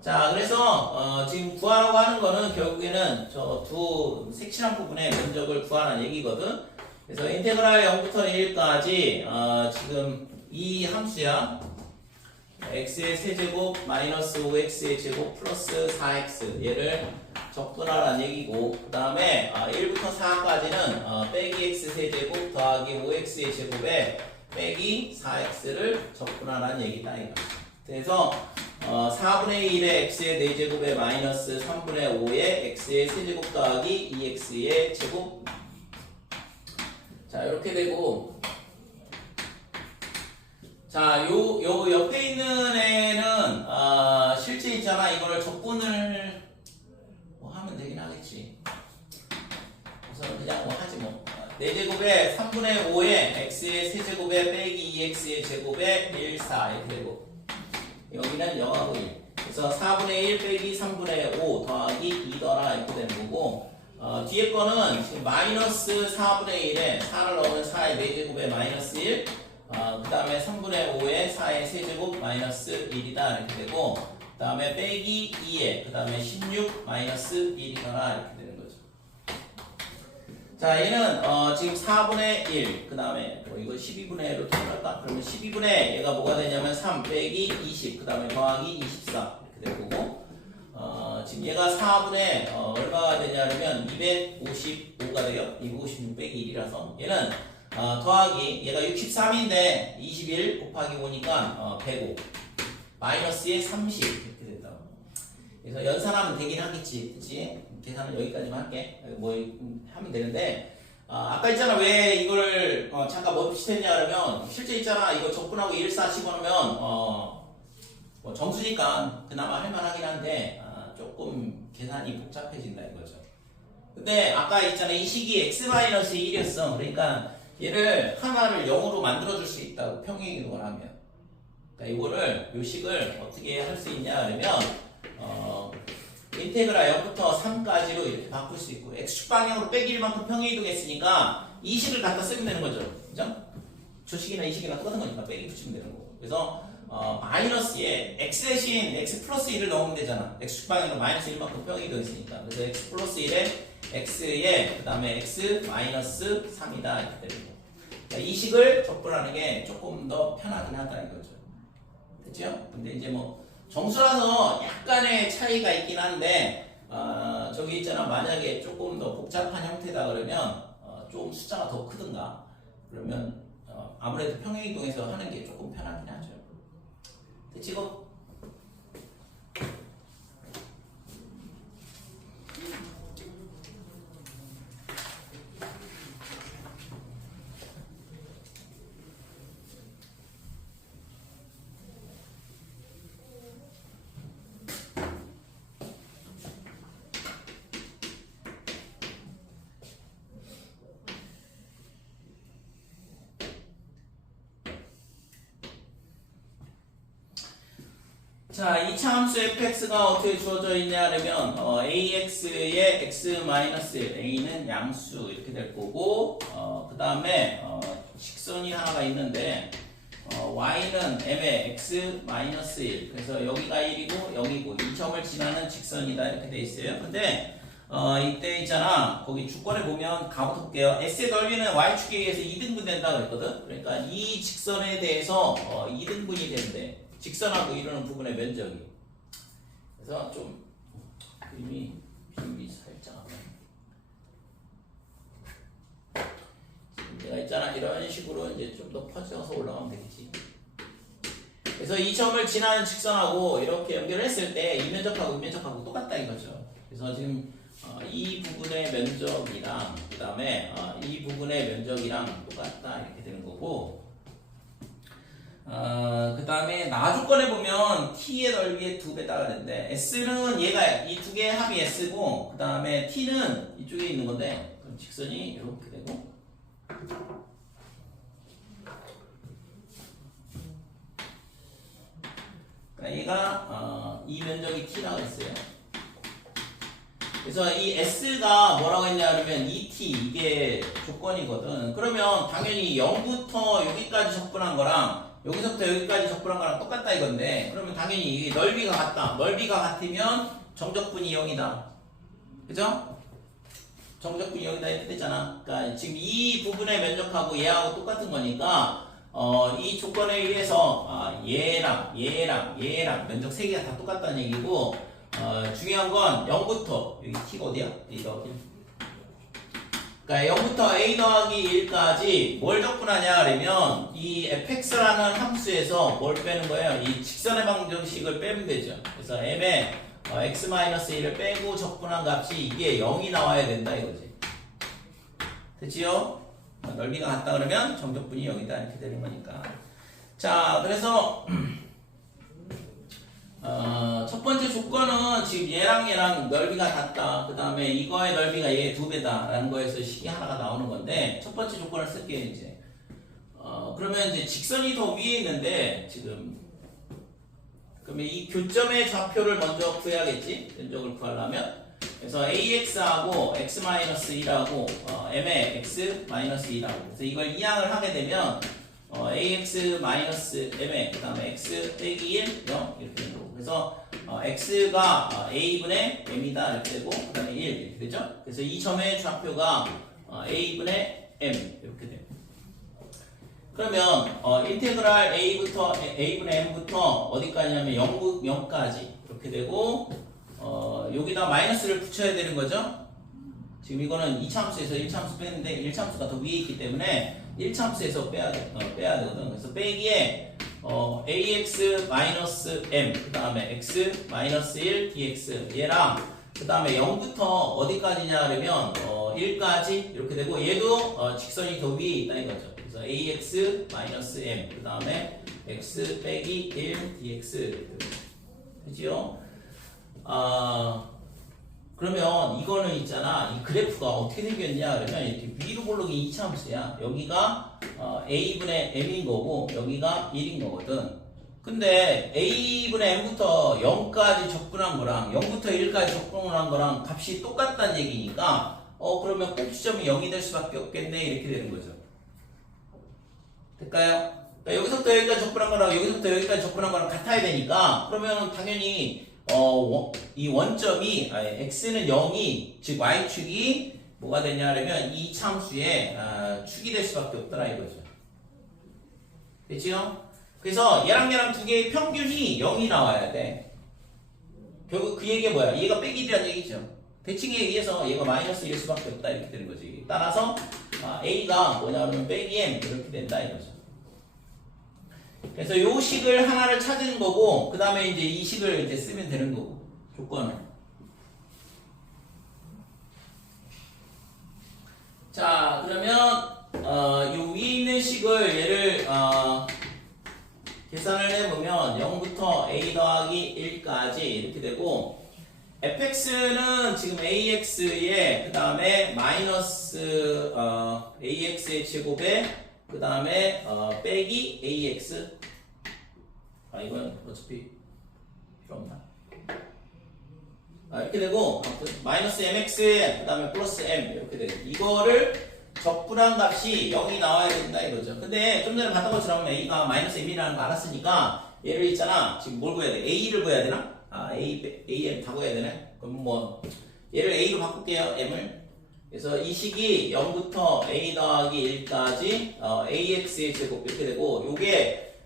자, 그래서 지금 구하라고 하는 거는 결국에는 저 두 색칠한 부분의 면적을 구하라는 얘기거든. 그래서 인테그랄 0부터 1까지 지금 이 함수야. x의 세제곱 마이너스 5x의 제곱 플러스 4x 얘를 접근하라는 얘기고 그 다음에 1부터 4까지는 빼기 x 세제곱 더하기 5x의 제곱에 빼기 4x를 접근하라는 얘기다 이거. 그래서 4분의 1의 x의 4제곱에 마이너스 3분의 5의 x의 세제곱 더하기 2x의 제곱. 자 이렇게 되고 자 요 옆에 있는 애는 실제 있잖아. 이거를 적분을 뭐 하면 되긴 하겠지. 우선 그냥 뭐 하지 뭐. 4제곱에 3분의 5의 x의 세제곱에 빼기 2x의 제곱에 1, 4 이렇게 되고 여기는 0하고 1. 그래서 4분의 1 빼기 3분의 5 더하기 2더라 이렇게 되는 거고 뒤에 거는 지금 마이너스 4분의 1에 4를 넣으면 4의 4제곱에 마이너스 1 그 다음에 3분의 5에 4의 세제곱 마이너스 1이다 이렇게 되고 그 다음에 빼기 2에 그 다음에 16 마이너스 1이더라 이렇게 되는 거죠. 자 얘는 지금 4분의 1 그 다음에 이거 12분의 1로 통일할까? 그러면 12분의 얘가 뭐가 되냐면 3 빼기 20 그 다음에 더하기 24 이렇게 될 거고 지금 얘가 4분의 얼마가 되냐면 255가 돼요. 256 빼기 1이라서 얘는 더하기 얘가 63인데 21 곱하기 5니까 105 마이너스에 30 이렇게 된다고. 그래서 연산하면 되긴 하겠지, 그치? 계산은 여기까지만 할게. 뭐 하면 되는데 아까 있잖아 왜 이거를 잠깐 멈칫했냐 그러면 실제 있잖아 이거 적분하고 1, 4 집어넣으면 뭐 정수니까 그나마 할만하긴 한데 조금 계산이 복잡해진다 이거죠. 근데 아까 있잖아 이 식이 x-1이었어. 그러니까 얘를 하나를 0으로 만들어줄 수 있다고 평행이동을 하면. 그러니까 이거를 요 식을 어떻게 할 수 있냐 그러면 인테그랄 0부터 3까지로 이렇게 바꿀 수 있고 x축 방향으로 빼기 1만큼 평행이동했으니까 이 식을 갖다 쓰면 되는 거죠. 그죠? 저 식이나 이 식이랑 똑같은 거니까 빼기 붙이면 되는 거고. 그래서 마이너스에 x 대신 x 플러스 1을 넣으면 되잖아. x축 방향으로 마이너스 1만큼 평행이동했으니까. 그래서 x 플러스 1에 x에 그 다음에 x 마이너스 3이다 이렇게 되는 거. 그러니까 이 식을 적분하는 게 조금 더 편하긴 하다 이거죠. 그렇죠? 근데 이제 뭐 정수라서 약간의 차이가 있긴 한데 저기 있잖아 만약에 조금 더 복잡한 형태다 그러면 좀 숫자가 더 크든가 그러면 아무래도 평행이동에서 하는 게 조금 편하긴 하죠. 됐지고? 자, 2차 함수 fx가 어떻게 주어져 있냐 하면 ax의 x-1 a는 양수 이렇게 될 거고 그 다음에 직선이 하나가 있는데 y는 m의 x-1 그래서 여기가 1이고 0이고 이 점을 지나는 직선이다 이렇게 돼 있어요. 근데 이때 있잖아 거기 주권에 보면 가부터 볼게요. s의 넓이는 y축에 의해서 2등분 된다 그랬거든. 그러니까 이 직선에 대해서 2등분이 된대. 직선하고 이루는 부분의 면적이. 그래서 좀 그림이 비율이 살짝 내가 있잖아 이런 식으로 이제 좀 더 퍼져서 올라가면 되겠지. 그래서 이 점을 지나는 직선하고 이렇게 연결했을 때 이 면적하고 이 면적하고 똑같다 이거죠. 그래서 지금 이 부분의 면적이랑 그 다음에 이 부분의 면적이랑 똑같다 이렇게 되는 거고, 그 다음에 나 조건에 보면 t의 넓이의 2배 따가 되는데 s는 얘가 이 두 개의 합이 s고 그 다음에 t는 이쪽에 있는 건데 그럼 직선이 이렇게 되고 얘가 이 면적이 t라고 했어요. 그래서 이 s가 뭐라고 했냐 그러면 2t 이게 조건이거든. 그러면 당연히 0부터 여기까지 접근한 거랑 여기서부터 여기까지 접근한 거랑 똑같다 이건데, 그러면 당연히 이 넓이가 같다. 넓이가 같으면 정적분이 0이다. 그죠? 정적분이 0이다 이렇게 됐잖아. 그러니까 지금 이 부분의 면적하고 얘하고 똑같은 거니까 이 조건에 의해서 얘랑 면적 3개가 다 똑같다는 얘기고, 중요한 건 0부터 여기 t가 어디야? a 더하기 1. 그러니까 0부터 a 더하기 1까지 뭘 접근하냐 그러면 이 fx라는 함수에서 뭘 빼는 거예요? 이 직선의 방정식을 빼면 되죠. 그래서 m에 x-1을 빼고 접근한 값이 이게 0이 나와야 된다 이거지. 됐지요? 넓이가 같다 그러면 정적분이 0이다 이렇게 되는 거니까. 자, 그래서 첫 번째 조건은 지금 얘랑 넓이가 같다. 그 다음에 이거의 넓이가 얘의 2배다 라는 거에서 식이 하나가 나오는 건데, 첫 번째 조건을 쓸게요 이제. 그러면 이제 직선이 더 위에 있는데 지금 그러면 이 교점의 좌표를 먼저 구해야겠지, 면적을 구하려면. 그래서 ax하고 x-1하고 m의 x-2라고. 그래서 이걸 이항을 하게 되면 ax-m에 그 다음에 x 빼기 1, 0 이렇게 되는 거고, 그래서 x가 a분의 m이다 이렇게 되고 그 다음에 1 이렇게 되죠. 그래서 이 점의 좌표가 a분의 m 이렇게 돼요. 그러면 인테그랄 a분의 m부터 어디까지냐면 0까지 이렇게 되고, 여기다 마이너스를 붙여야 되는 거죠. 지금 이거는 2차함수에서 1차함수 빼는데 1차함수가 더 위에 있기 때문에 1차함수에서 빼야 되거든. 그래서 빼기에 ax-m 그 다음에 x-1 dx 얘랑 그 다음에 0부터 어디까지냐 그러면 1까지 이렇게 되고, 얘도 직선이 더 위에 있다 이거죠. 그래서 ax-m 그 다음에 x 빼기 1 dx 그죠? 그러면 이거는 있잖아, 이 그래프가 어떻게 생겼냐 그러면 이렇게 위로 볼록이 2차함수야. 여기가 a분의 m인 거고 여기가 1인 거거든. 근데 a분의 m부터 0까지 접근한 거랑 0부터 1까지 접근한 거랑 값이 똑같다는 얘기니까 그러면 꼭지점이 0이 될 수밖에 없겠네 이렇게 되는 거죠. 될까요? 그러니까 여기서부터 여기까지 접근한 거랑 여기서부터 여기까지 접근한 거랑 같아야 되니까, 그러면 당연히 이 원점이 x는 0이 즉 y축이 뭐가 되냐면 이 참수의 축이 될 수밖에 없더라 이거죠. 됐지요? 그래서 얘랑 두 개의 평균이 0이 나와야 돼. 결국 그 얘기가 뭐야? 얘가 빼기 1이라는 얘기죠. 대칭에 의해서 얘가 마이너스 1일 수밖에 없다 이렇게 되는 거지. 따라서 a가 뭐냐면 빼기 m 이렇게 된다 이거죠. 그래서 요 식을 하나를 찾은 거고, 그 다음에 이제 이 식을 이제 쓰면 되는 거고, 조건을. 자, 그러면 요 위에 있는 식을 얘를 계산을 해보면 0부터 a 더하기 1까지 이렇게 되고, fx는 지금 ax에 그 다음에 마이너스 ax의 제곱에 그 다음에 빼기 ax, 이건 어차피 필요 없나? 이렇게 되고 마이너스 mx 그 다음에 플러스 m 이렇게 되고, 이거를 적분한 값이 0이 나와야 된다 이거죠. 근데 좀 전에 봤던 것처럼 a가 마이너스 m이라는 거 알았으니까 얘를 있잖아, 지금 뭘 구해야 돼? a를 구해야 되나? am 다 구해야 되네? 그럼 뭐 얘를 a로 바꿀게요, m을. 그래서 이 식이 0부터 a 더하기 1까지 ax의 제곱 이렇게 되고, 요게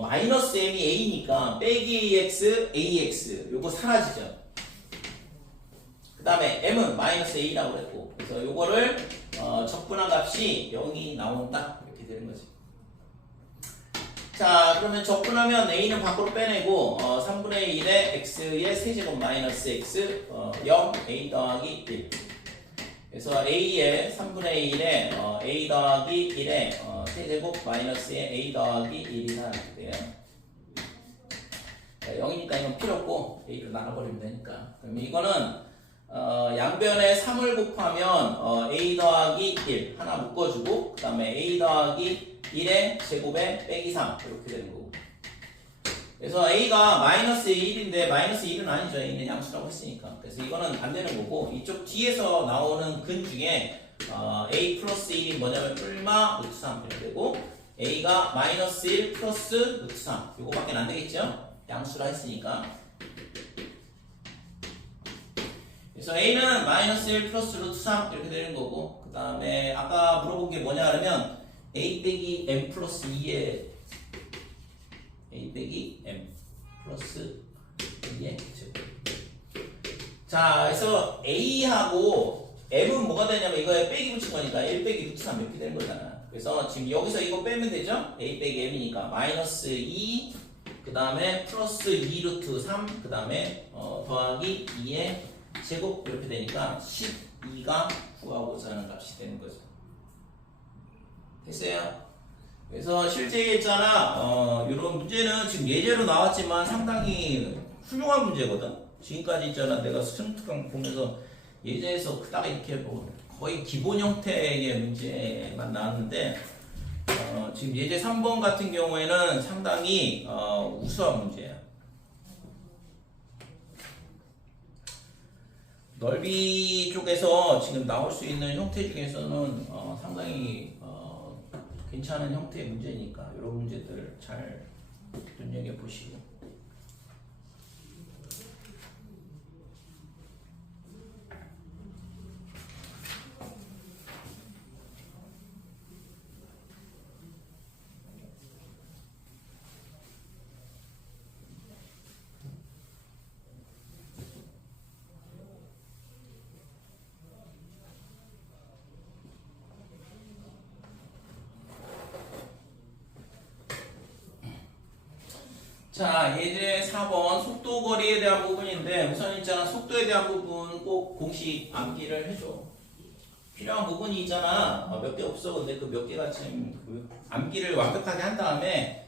마이너스 m이 a니까 빼기 ax, ax 요거 사라지죠. 그 다음에 m은 마이너스 a라고 그랬고, 그래서 요거를 적분한 값이 0이 나온다 이렇게 되는 거지. 자, 그러면 적분하면 a는 밖으로 빼내고 3분의 1에 x의 세제곱 마이너스 x 0 a 더하기 1. 그래서 a의 3분의 1에 a 더하기 1에 세제곱 마이너스에 a 더하기 1이 나게 돼요. 0이니까 이건 필요 없고 a로 나눠버리면 되니까. 그러면 이거는 양변에 3을 곱하면 a 더하기 1 하나 묶어주고, 그 다음에 a 더하기 1의 제곱에 빼기 3 이렇게 되는 거고. 그래서 a가 마이너스 1인데 마이너스 1은 아니죠. a는 양수라고 했으니까. 그래서 이거는 안 되는 거고, 이쪽 뒤에서 나오는 근 중에 a 플러스 1이 뭐냐면 뿔마 루트 3 이렇게 되고, a가 마이너스 1 플러스 루트 3 이거밖에 안 되겠죠. 양수라 했으니까. 그래서 a는 마이너스 1 플러스 루트 3 이렇게 되는 거고, 그 다음에 아까 물어본 게 뭐냐 하면 a 빼기 m 플러스 2에 a 빼기 m 플러스 2의 제곱. 자, 그래서 a하고 m은 뭐가 되냐면 이거에 빼기 붙인 거니까 1 빼기 루트 3 이렇게 되는 거잖아. 그래서 지금 여기서 이거 빼면 되죠. a 빼기 m이니까 마이너스 2, 그 다음에 플러스 2 루트 3, 그 다음에 더하기 2의 제곱 이렇게 되니까 12가 구하고자 하는 값이 되는 거죠. 됐어요? 그래서 실제 있잖아, 이런 문제는 지금 예제로 나왔지만 상당히 훌륭한 문제거든. 지금까지 있잖아, 내가 수능 특강 보면서 예제에서 그닥 이렇게 뭐 거의 기본 형태의 문제만 나왔는데, 지금 예제 3번 같은 경우에는 상당히 우수한 문제야. 넓이 쪽에서 지금 나올 수 있는 형태 중에서는 상당히 괜찮은 형태의 문제니까 이런 문제들을 잘 눈여겨보시고. 자, 예제 4번 속도 거리에 대한 부분인데, 우선 있잖아, 속도에 대한 부분 꼭 공식 암기를 해줘. 필요한 부분이 있잖아, 몇 개 없어. 근데 그 몇 개가 지금 그 암기를 완벽하게 한 다음에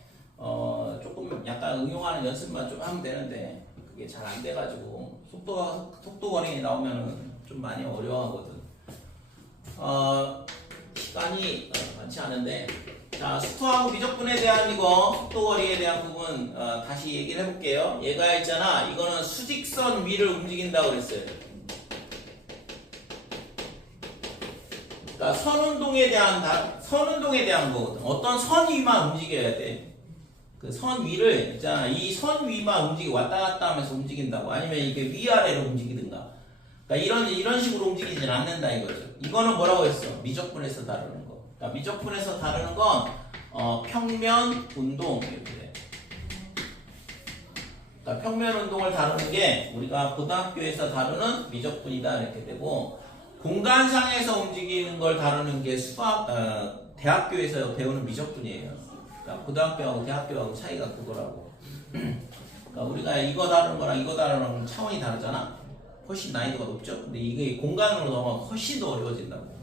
조금 약간 응용하는 연습만 좀 하면 되는데 그게 잘 안 돼가지고 속도 거리 나오면은 좀 많이 어려워하거든. 시간이 많지 않은데, 자, 수토하고 미적분에 대한 이거 속도거리에 대한 부분 다시 얘기를 해볼게요. 얘가 있잖아, 이거는 수직선 위를 움직인다고 그랬어요. 그러니까 선운동에 대한 거거든. 어떤 선 위만 움직여야 돼. 그 선 위를 있잖아, 이 선 위만 왔다 갔다 하면서 움직인다고. 아니면 이게 위아래로 움직이든가. 그러니까 이런 식으로 움직이진 않는다 이거죠. 이거는 뭐라고 했어? 미적분에서 다루는 거. 그러니까 미적분에서 다루는 건 평면 운동 이렇게 돼. 그러니까 평면 운동을 다루는 게 우리가 고등학교에서 다루는 미적분이다 이렇게 되고, 공간상에서 움직이는 걸 다루는 게 대학교에서 배우는 미적분이에요. 그러니까 고등학교하고 대학교하고 차이가 그거라고. 그러니까 우리가 이거 다루는 거랑 이거 다루는 거랑 차원이 다르잖아. 훨씬 난이도가 높죠. 근데 이게 공간으로 넘어가면 훨씬 더 어려워진다고.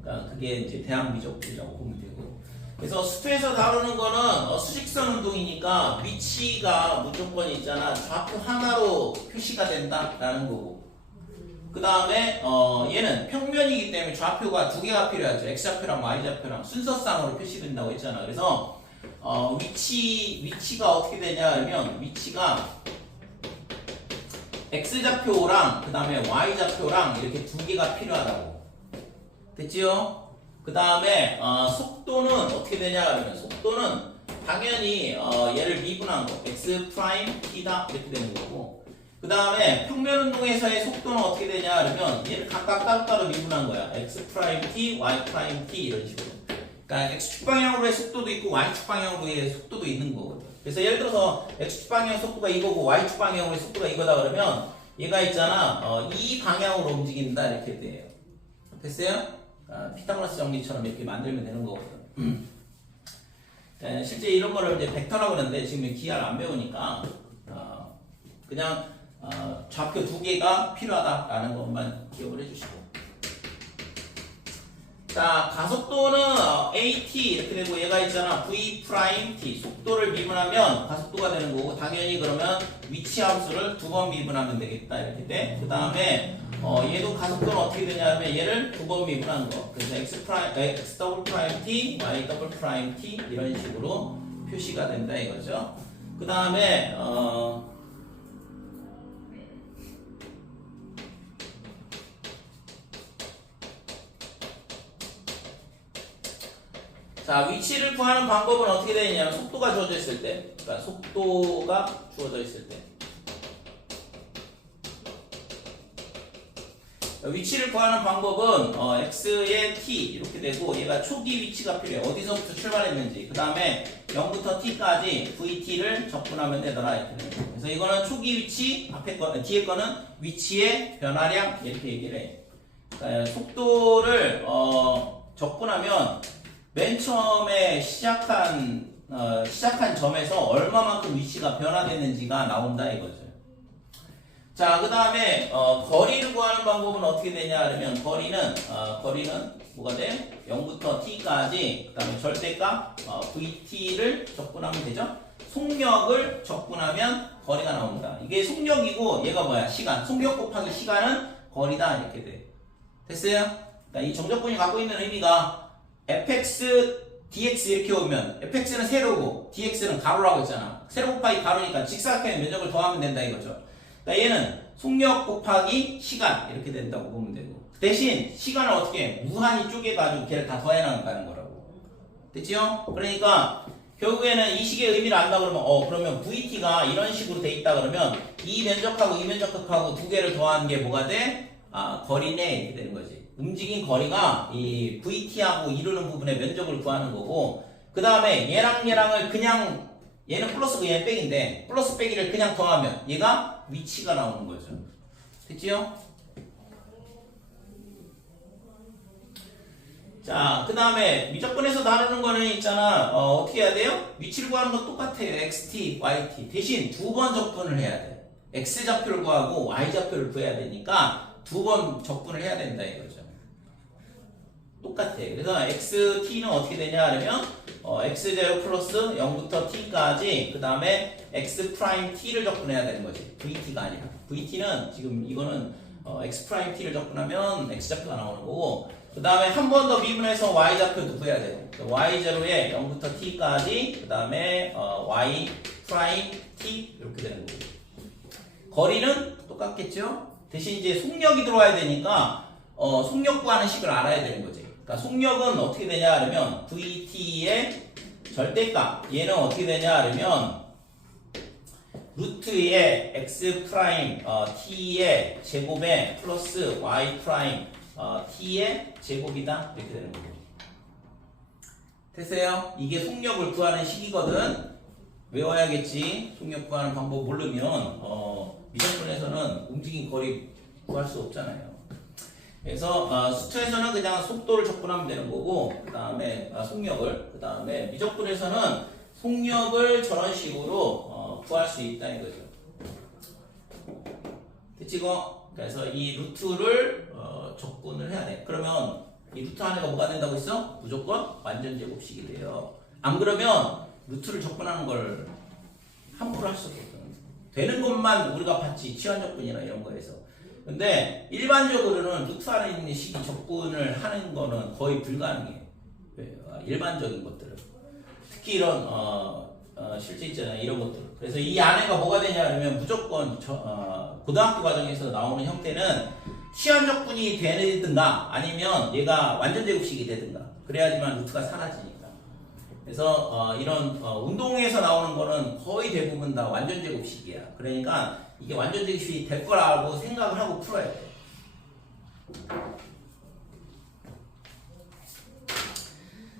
그러니까 그게 이제 대학 미적분이라고 보면 되고. 그래서 수표에서 다루는 거는 수직선 운동이니까 위치가 무조건 있잖아, 좌표 하나로 표시가 된다라는 거고. 그 다음에 얘는 평면이기 때문에 좌표가 두 개가 필요하죠. x좌표랑 y좌표랑 순서상으로 표시된다고 했잖아. 그래서 위치가 어떻게 되냐 하면, 위치가 x좌표랑 그 다음에 y좌표랑 이렇게 두 개가 필요하다고. 됐지요? 그 다음에 속도는 어떻게 되냐 하면, 속도는 당연히 얘를 미분한 거 x 프라임 t다 이렇게 되는 거고, 그 다음에 평면운동에서의 속도는 어떻게 되냐 하면 얘를 각각 따로따로 미분한 거야. x 프라임 t, y 프라임 t 이런 식으로. 그러니까 x축 방향으로의 속도도 있고 y축 방향으로의 속도도 있는 거거든. 그래서 예를 들어서 x축 방향 속도가 이거고 y축 방향으로의 속도가 이거다 그러면 얘가 있잖아. 이 방향으로 움직인다 이렇게 돼요. 됐어요? 피타고라스 정리처럼 이렇게 만들면 되는 거거든. 실제 이런 거를 이제 벡터라고 하는데 지금 기하를 안 배우니까 그냥 좌표 두 개가 필요하다라는 것만 기억을 해주시고. 자, 가속도는 AT 이렇게 되고 얘가 있잖아. V 프라임 T. 속도를 미분하면 가속도가 되는 거고 당연히 그러면 위치 함수를 두 번 미분하면 되겠다 이렇게 돼. 그 다음에 얘도 가속도는 어떻게 되냐면 얘를 두 번 미분한 거. 그래서 X 더블 프라임 T, Y 더블 프라임 T 이런 식으로 표시가 된다 이거죠. 그 다음에 자, 위치를 구하는 방법은 어떻게 되느냐면 속도가 주어져 있을 때, 그러니까 속도가 주어져 있을 때 위치를 구하는 방법은 x의 t 이렇게 되고 얘가 초기 위치가 필요해. 어디서부터 출발했는지 그 다음에 0부터 t까지 vt를 적분하면 되더라 이렇게 돼요. 그래서 이거는 초기 위치, 앞에 거, 뒤에 거는 위치의 변화량 이렇게 얘기를 해. 그러니까 속도를 적분하면 맨 처음에 시작한 점에서 얼마만큼 위치가 변화됐는지가 나온다 이거죠. 자, 그 다음에 거리를 구하는 방법은 어떻게 되냐 그러면 거리는 뭐가 돼? 0부터 t까지 그 다음에 절대값 vt를 적분하면 되죠. 속력을 적분하면 거리가 나옵니다. 이게 속력이고 얘가 뭐야? 시간. 속력 곱하기 시간은 거리다 이렇게 돼. 됐어요? 그러니까 이 정적분이 갖고 있는 의미가 fx, dx 이렇게 오면 fx는 세로고 dx는 가로라고 했잖아. 세로 곱하기 가로니까 직사각형의 면적을 더하면 된다 이거죠. 그러니까 얘는 속력 곱하기 시간 이렇게 된다고 보면 되고 대신 시간을 어떻게 해? 무한히 쪼개가지고 걔를 다 더해나가는 거라고. 됐지요? 그러니까 결국에는 이 식의 의미를 안다 그러면 그러면 VT가 이런 식으로 돼 있다 그러면 이 면적하고 이 면적하고 두 개를 더하는 게 뭐가 돼? 거리네 이렇게 되는 거지. 움직인 거리가 이 VT하고 이루는 부분의 면적을 구하는 거고 그 다음에 얘랑을 그냥 얘는 플러스고 얘는 백인데 플러스 빼기를 그냥 더하면 얘가 위치가 나오는 거죠. 됐지요? 자, 그 다음에 미적분에서 나누는 거는 있잖아. 어떻게 해야 돼요? 위치를 구하는 건 똑같아요. xt, yt. 대신 두 번 적분을 해야 돼. x 좌표를 구하고 y 좌표를 구해야 되니까 두 번 적분을 해야 된다 이거죠. 똑같아. 그래서 xt는 어떻게 되냐 하면 x0 플러스 0부터 t까지 그 다음에 x 프라임 t를 적분해야 되는 거지. vt가 아니라. vt는 지금 이거는 x 프라임 t를 적분하면 x 좌표가 나오는 거고 그 다음에 한 번 더 미분해서 y 좌표도 구해야 돼요. y0에 0부터 t까지 그 다음에 y 프라임 t 이렇게 되는 거고 거리는 똑같겠죠? 대신 이제 속력이 들어와야 되니까 속력 구하는 식을 알아야 되는 거지. 그러니까 속력은 어떻게 되냐 하면 VT의 절대값 얘는 어떻게 되냐 하면 루트의 x 프라임 t의 제곱에 플러스 y 프라임 t의 제곱이다 이렇게 되는 거고. 됐어요? 이게 속력을 구하는 식이거든. 외워야겠지. 속력 구하는 방법 모르면 미적분에서는 움직인 거리 구할 수 없잖아요. 그래서 수투에서는 그냥 속도를 적분하면 되는 거고 그 다음에 속력을 그 다음에 미적분에서는 속력을 저런 식으로 구할 수 있다는 거죠. 됐지고? 그래서 이 루트를 적분을 해야 돼. 그러면 이 루트 안에가 뭐가 된다고 했어? 무조건 완전 제곱식이 돼요. 안 그러면 루트를 적분하는 걸 함부로 할 수 없거든. 되는 것만 우리가 봤지 치환적분이나 이런 거에서. 근데 일반적으로는 루트 안에 있는 식이 적분을 하는 거는 거의 불가능해. 일반적인 것들은. 특히 이런 실제 있잖아요. 이런 것들. 그래서 이 안에가 뭐가 되냐면 무조건 고등학교 과정에서 나오는 형태는 치환적분이 되든가 아니면 얘가 완전 제곱식이 되든가 그래야지만 루트가 사라지니까. 그래서 이런 운동에서 나오는 거는 거의 대부분 다 완전 제곱식이야. 그러니까 이게 완전 제곱식이 될 거라고 생각을 하고 풀어야 돼.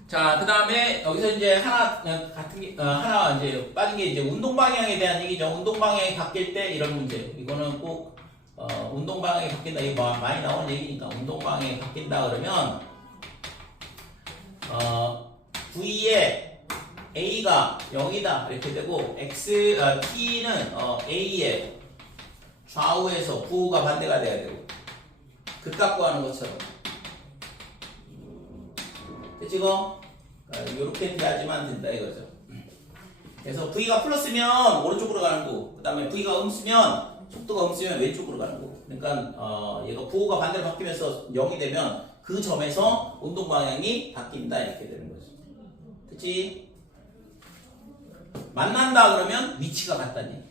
자, 그 다음에 여기서 이제 하나 이제 빠진 게 이제 운동 방향에 대한 얘기죠. 운동 방향이 바뀔 때 이런 문제. 이거는 꼭 운동 방향이 바뀐다. 이거 많이 나오는 얘기니까 운동 방향이 바뀐다 그러면 V에 A가 0이다 이렇게 되고 T는 A의 좌우에서 부호가 반대가 돼야 되고 극각 구하는 것처럼 됐지고? 이렇게 돼야지만 된다 이거죠. 그래서 V가 플러스면 오른쪽으로 가는 거, 그 다음에 V가 음수면 속도가 음수면 왼쪽으로 가는 거. 그러니까 얘가 부호가 반대로 바뀌면서 0이 되면 그 점에서 운동 방향이 바뀐다 이렇게 되는 거죠. 그치? 만난다 그러면 위치가 같다는 얘기.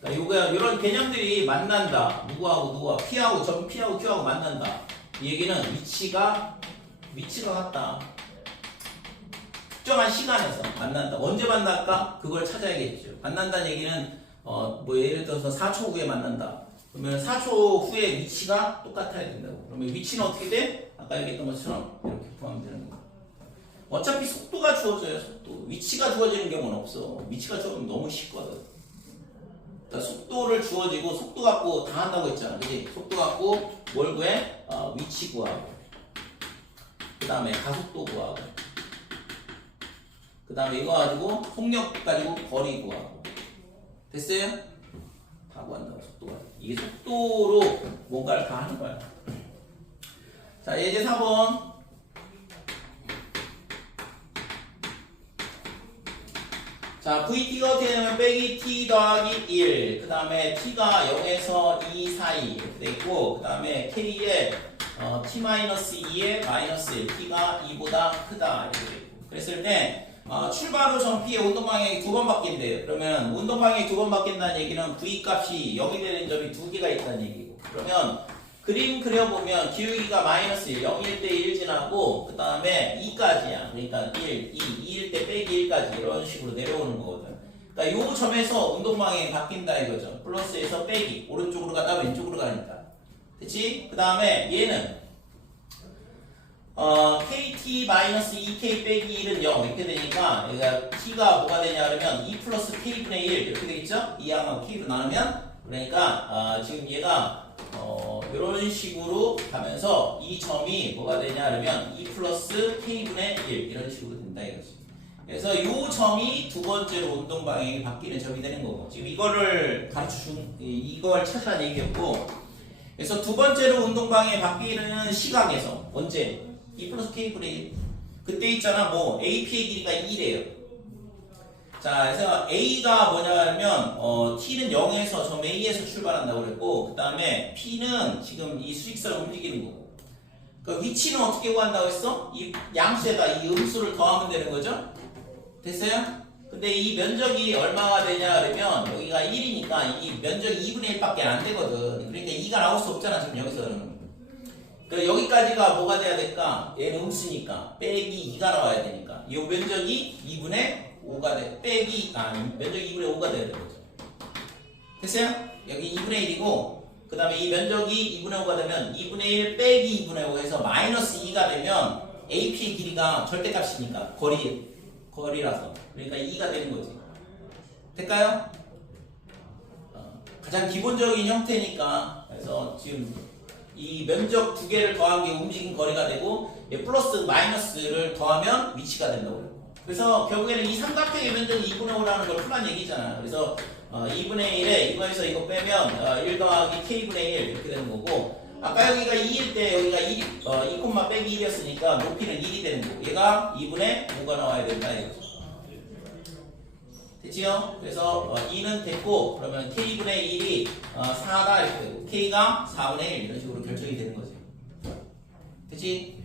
그러니까 이런 개념들이 만난다. 누구와 P하고 점 P하고 Q하고 만난다. 이 얘기는 위치가 같다. 특정한 시간에서 만난다. 언제 만날까? 그걸 찾아야겠죠. 만난다는 얘기는 뭐 예를 들어서 4초 후에 만난다. 그러면 4초 후에 위치가 똑같아야 된다고. 그러면 위치는 어떻게 돼? 아까 얘기했던 것처럼 이렇게 포함되는 거야. 어차피 속도가 주어져요. 속도. 위치가 주어지는 경우는 없어. 위치가 주어지면 너무 쉽거든. 그러니까 속도를 주어지고 속도 갖고 다 한다고 했잖아. 그치? 속도 갖고 뭘 구해? 위치 구하고 그 다음에 가속도 구하고 그 다음에 이거 가지고 속력 가지고 거리 구하고 됐어요? 다 구한다고 속도가. 이게 속도로 뭔가를 다 하는 거야. 자, 예제 4번. 자, VT가 어떻게 되냐면 빼기 T 더하기 1. 그 다음에 T가 0에서 2 사이 이렇게 돼 있고, 그 다음에 K에 T-2에 마이너스 1. T가 2보다 크다 이렇게 돼 있고. 그랬을 때 출발 후 전 P의 운동 방향이 2번 바뀐대요. 그러면 운동 방향이 2번 바뀐다는 얘기는 V 값이 0이 되는 점이 2개가 있다는 얘기고. 그러면 그림 그려보면 기울기가 마이너스 1, 0일 때 1 지나고 그 다음에 2까지야. 그러니까 1, 2일 때 빼기 1까지 이런 식으로 내려오는 거거든. 그러니까 요 점에서 운동 방향이 바뀐다 이거죠. 플러스에서 빼기, 오른쪽으로 가다 왼쪽으로 가니까. 그치? 그 다음에 얘는 KT-2K 빼기 1은 0 이렇게 되니까 얘가 T가 뭐가 되냐 그러면 2 플러스 K분의 1 이렇게 되겠죠? 2항하고 K로 나누면 그러니까 지금 얘가 이런 식으로 가면서 이 점이 뭐가 되냐 그러면 2 플러스 K분의 1 이런 식으로 된다 이거지. 그래서 이 점이 두 번째로 운동 방향이 바뀌는 점이 되는 거고 지금 이거를 이걸 찾으라는 얘기였고 그래서 두 번째로 운동 방향이 바뀌는 시각에서 언제? 2 플러스 K분의 1 그때 있잖아 뭐 AP의 길이가 2래요. 자, 그래서 A가 뭐냐면 T는 0에서 점 A에서 출발한다고 그랬고 그 다음에 P는 지금 이 수직선을 움직이는 거고 그 위치는 어떻게 구한다고 했어? 이 양수에다 이 음수를 더하면 되는 거죠? 됐어요? 근데 이 면적이 얼마가 되냐 그러면 여기가 1이니까 이 면적이 2분의 1밖에 안 되거든. 그러니까 2가 나올 수 없잖아 지금 여기서는. 그래서 여기까지가 뭐가 돼야 될까? 얘는 음수니까 빼기 2가 나와야 되니까 이 면적이 2분의 5가 돼. 면적이 2분의 5가 돼야 되는 거죠. 됐어요? 여기 2분의 1이고 그 다음에 이 면적이 2분의 5가 되면 2분의 1 빼기 2분의 5 해서 마이너스 2가 되면 AP의 길이가 절대값이니까 거리라서 그러니까 2가 되는 거지. 될까요? 가장 기본적인 형태니까 그래서 지금 이 면적 두 개를 더한 게 움직인 거리가 되고 플러스 마이너스를 더하면 위치가 된다고. 그래서 결국에는 이 삼각형의 면적이 2분의 5라는 걸 풀란 얘기잖아. 그래서 2분의 1에 이거에서 이거 빼면 1 더하기 K분의 1 이렇게 되는 거고 아까 여기가 2일 때 여기가 2, 빼기 1이었으니까 높이는 1이 되는 거고 얘가 2분의 5가 나와야 된다 이거죠. 됐지요? 그래서 2는 됐고 그러면 K분의 1이 4다 이렇게 되고 K가 4분의 1 이런 식으로 결정이 되는 거지. 됐지?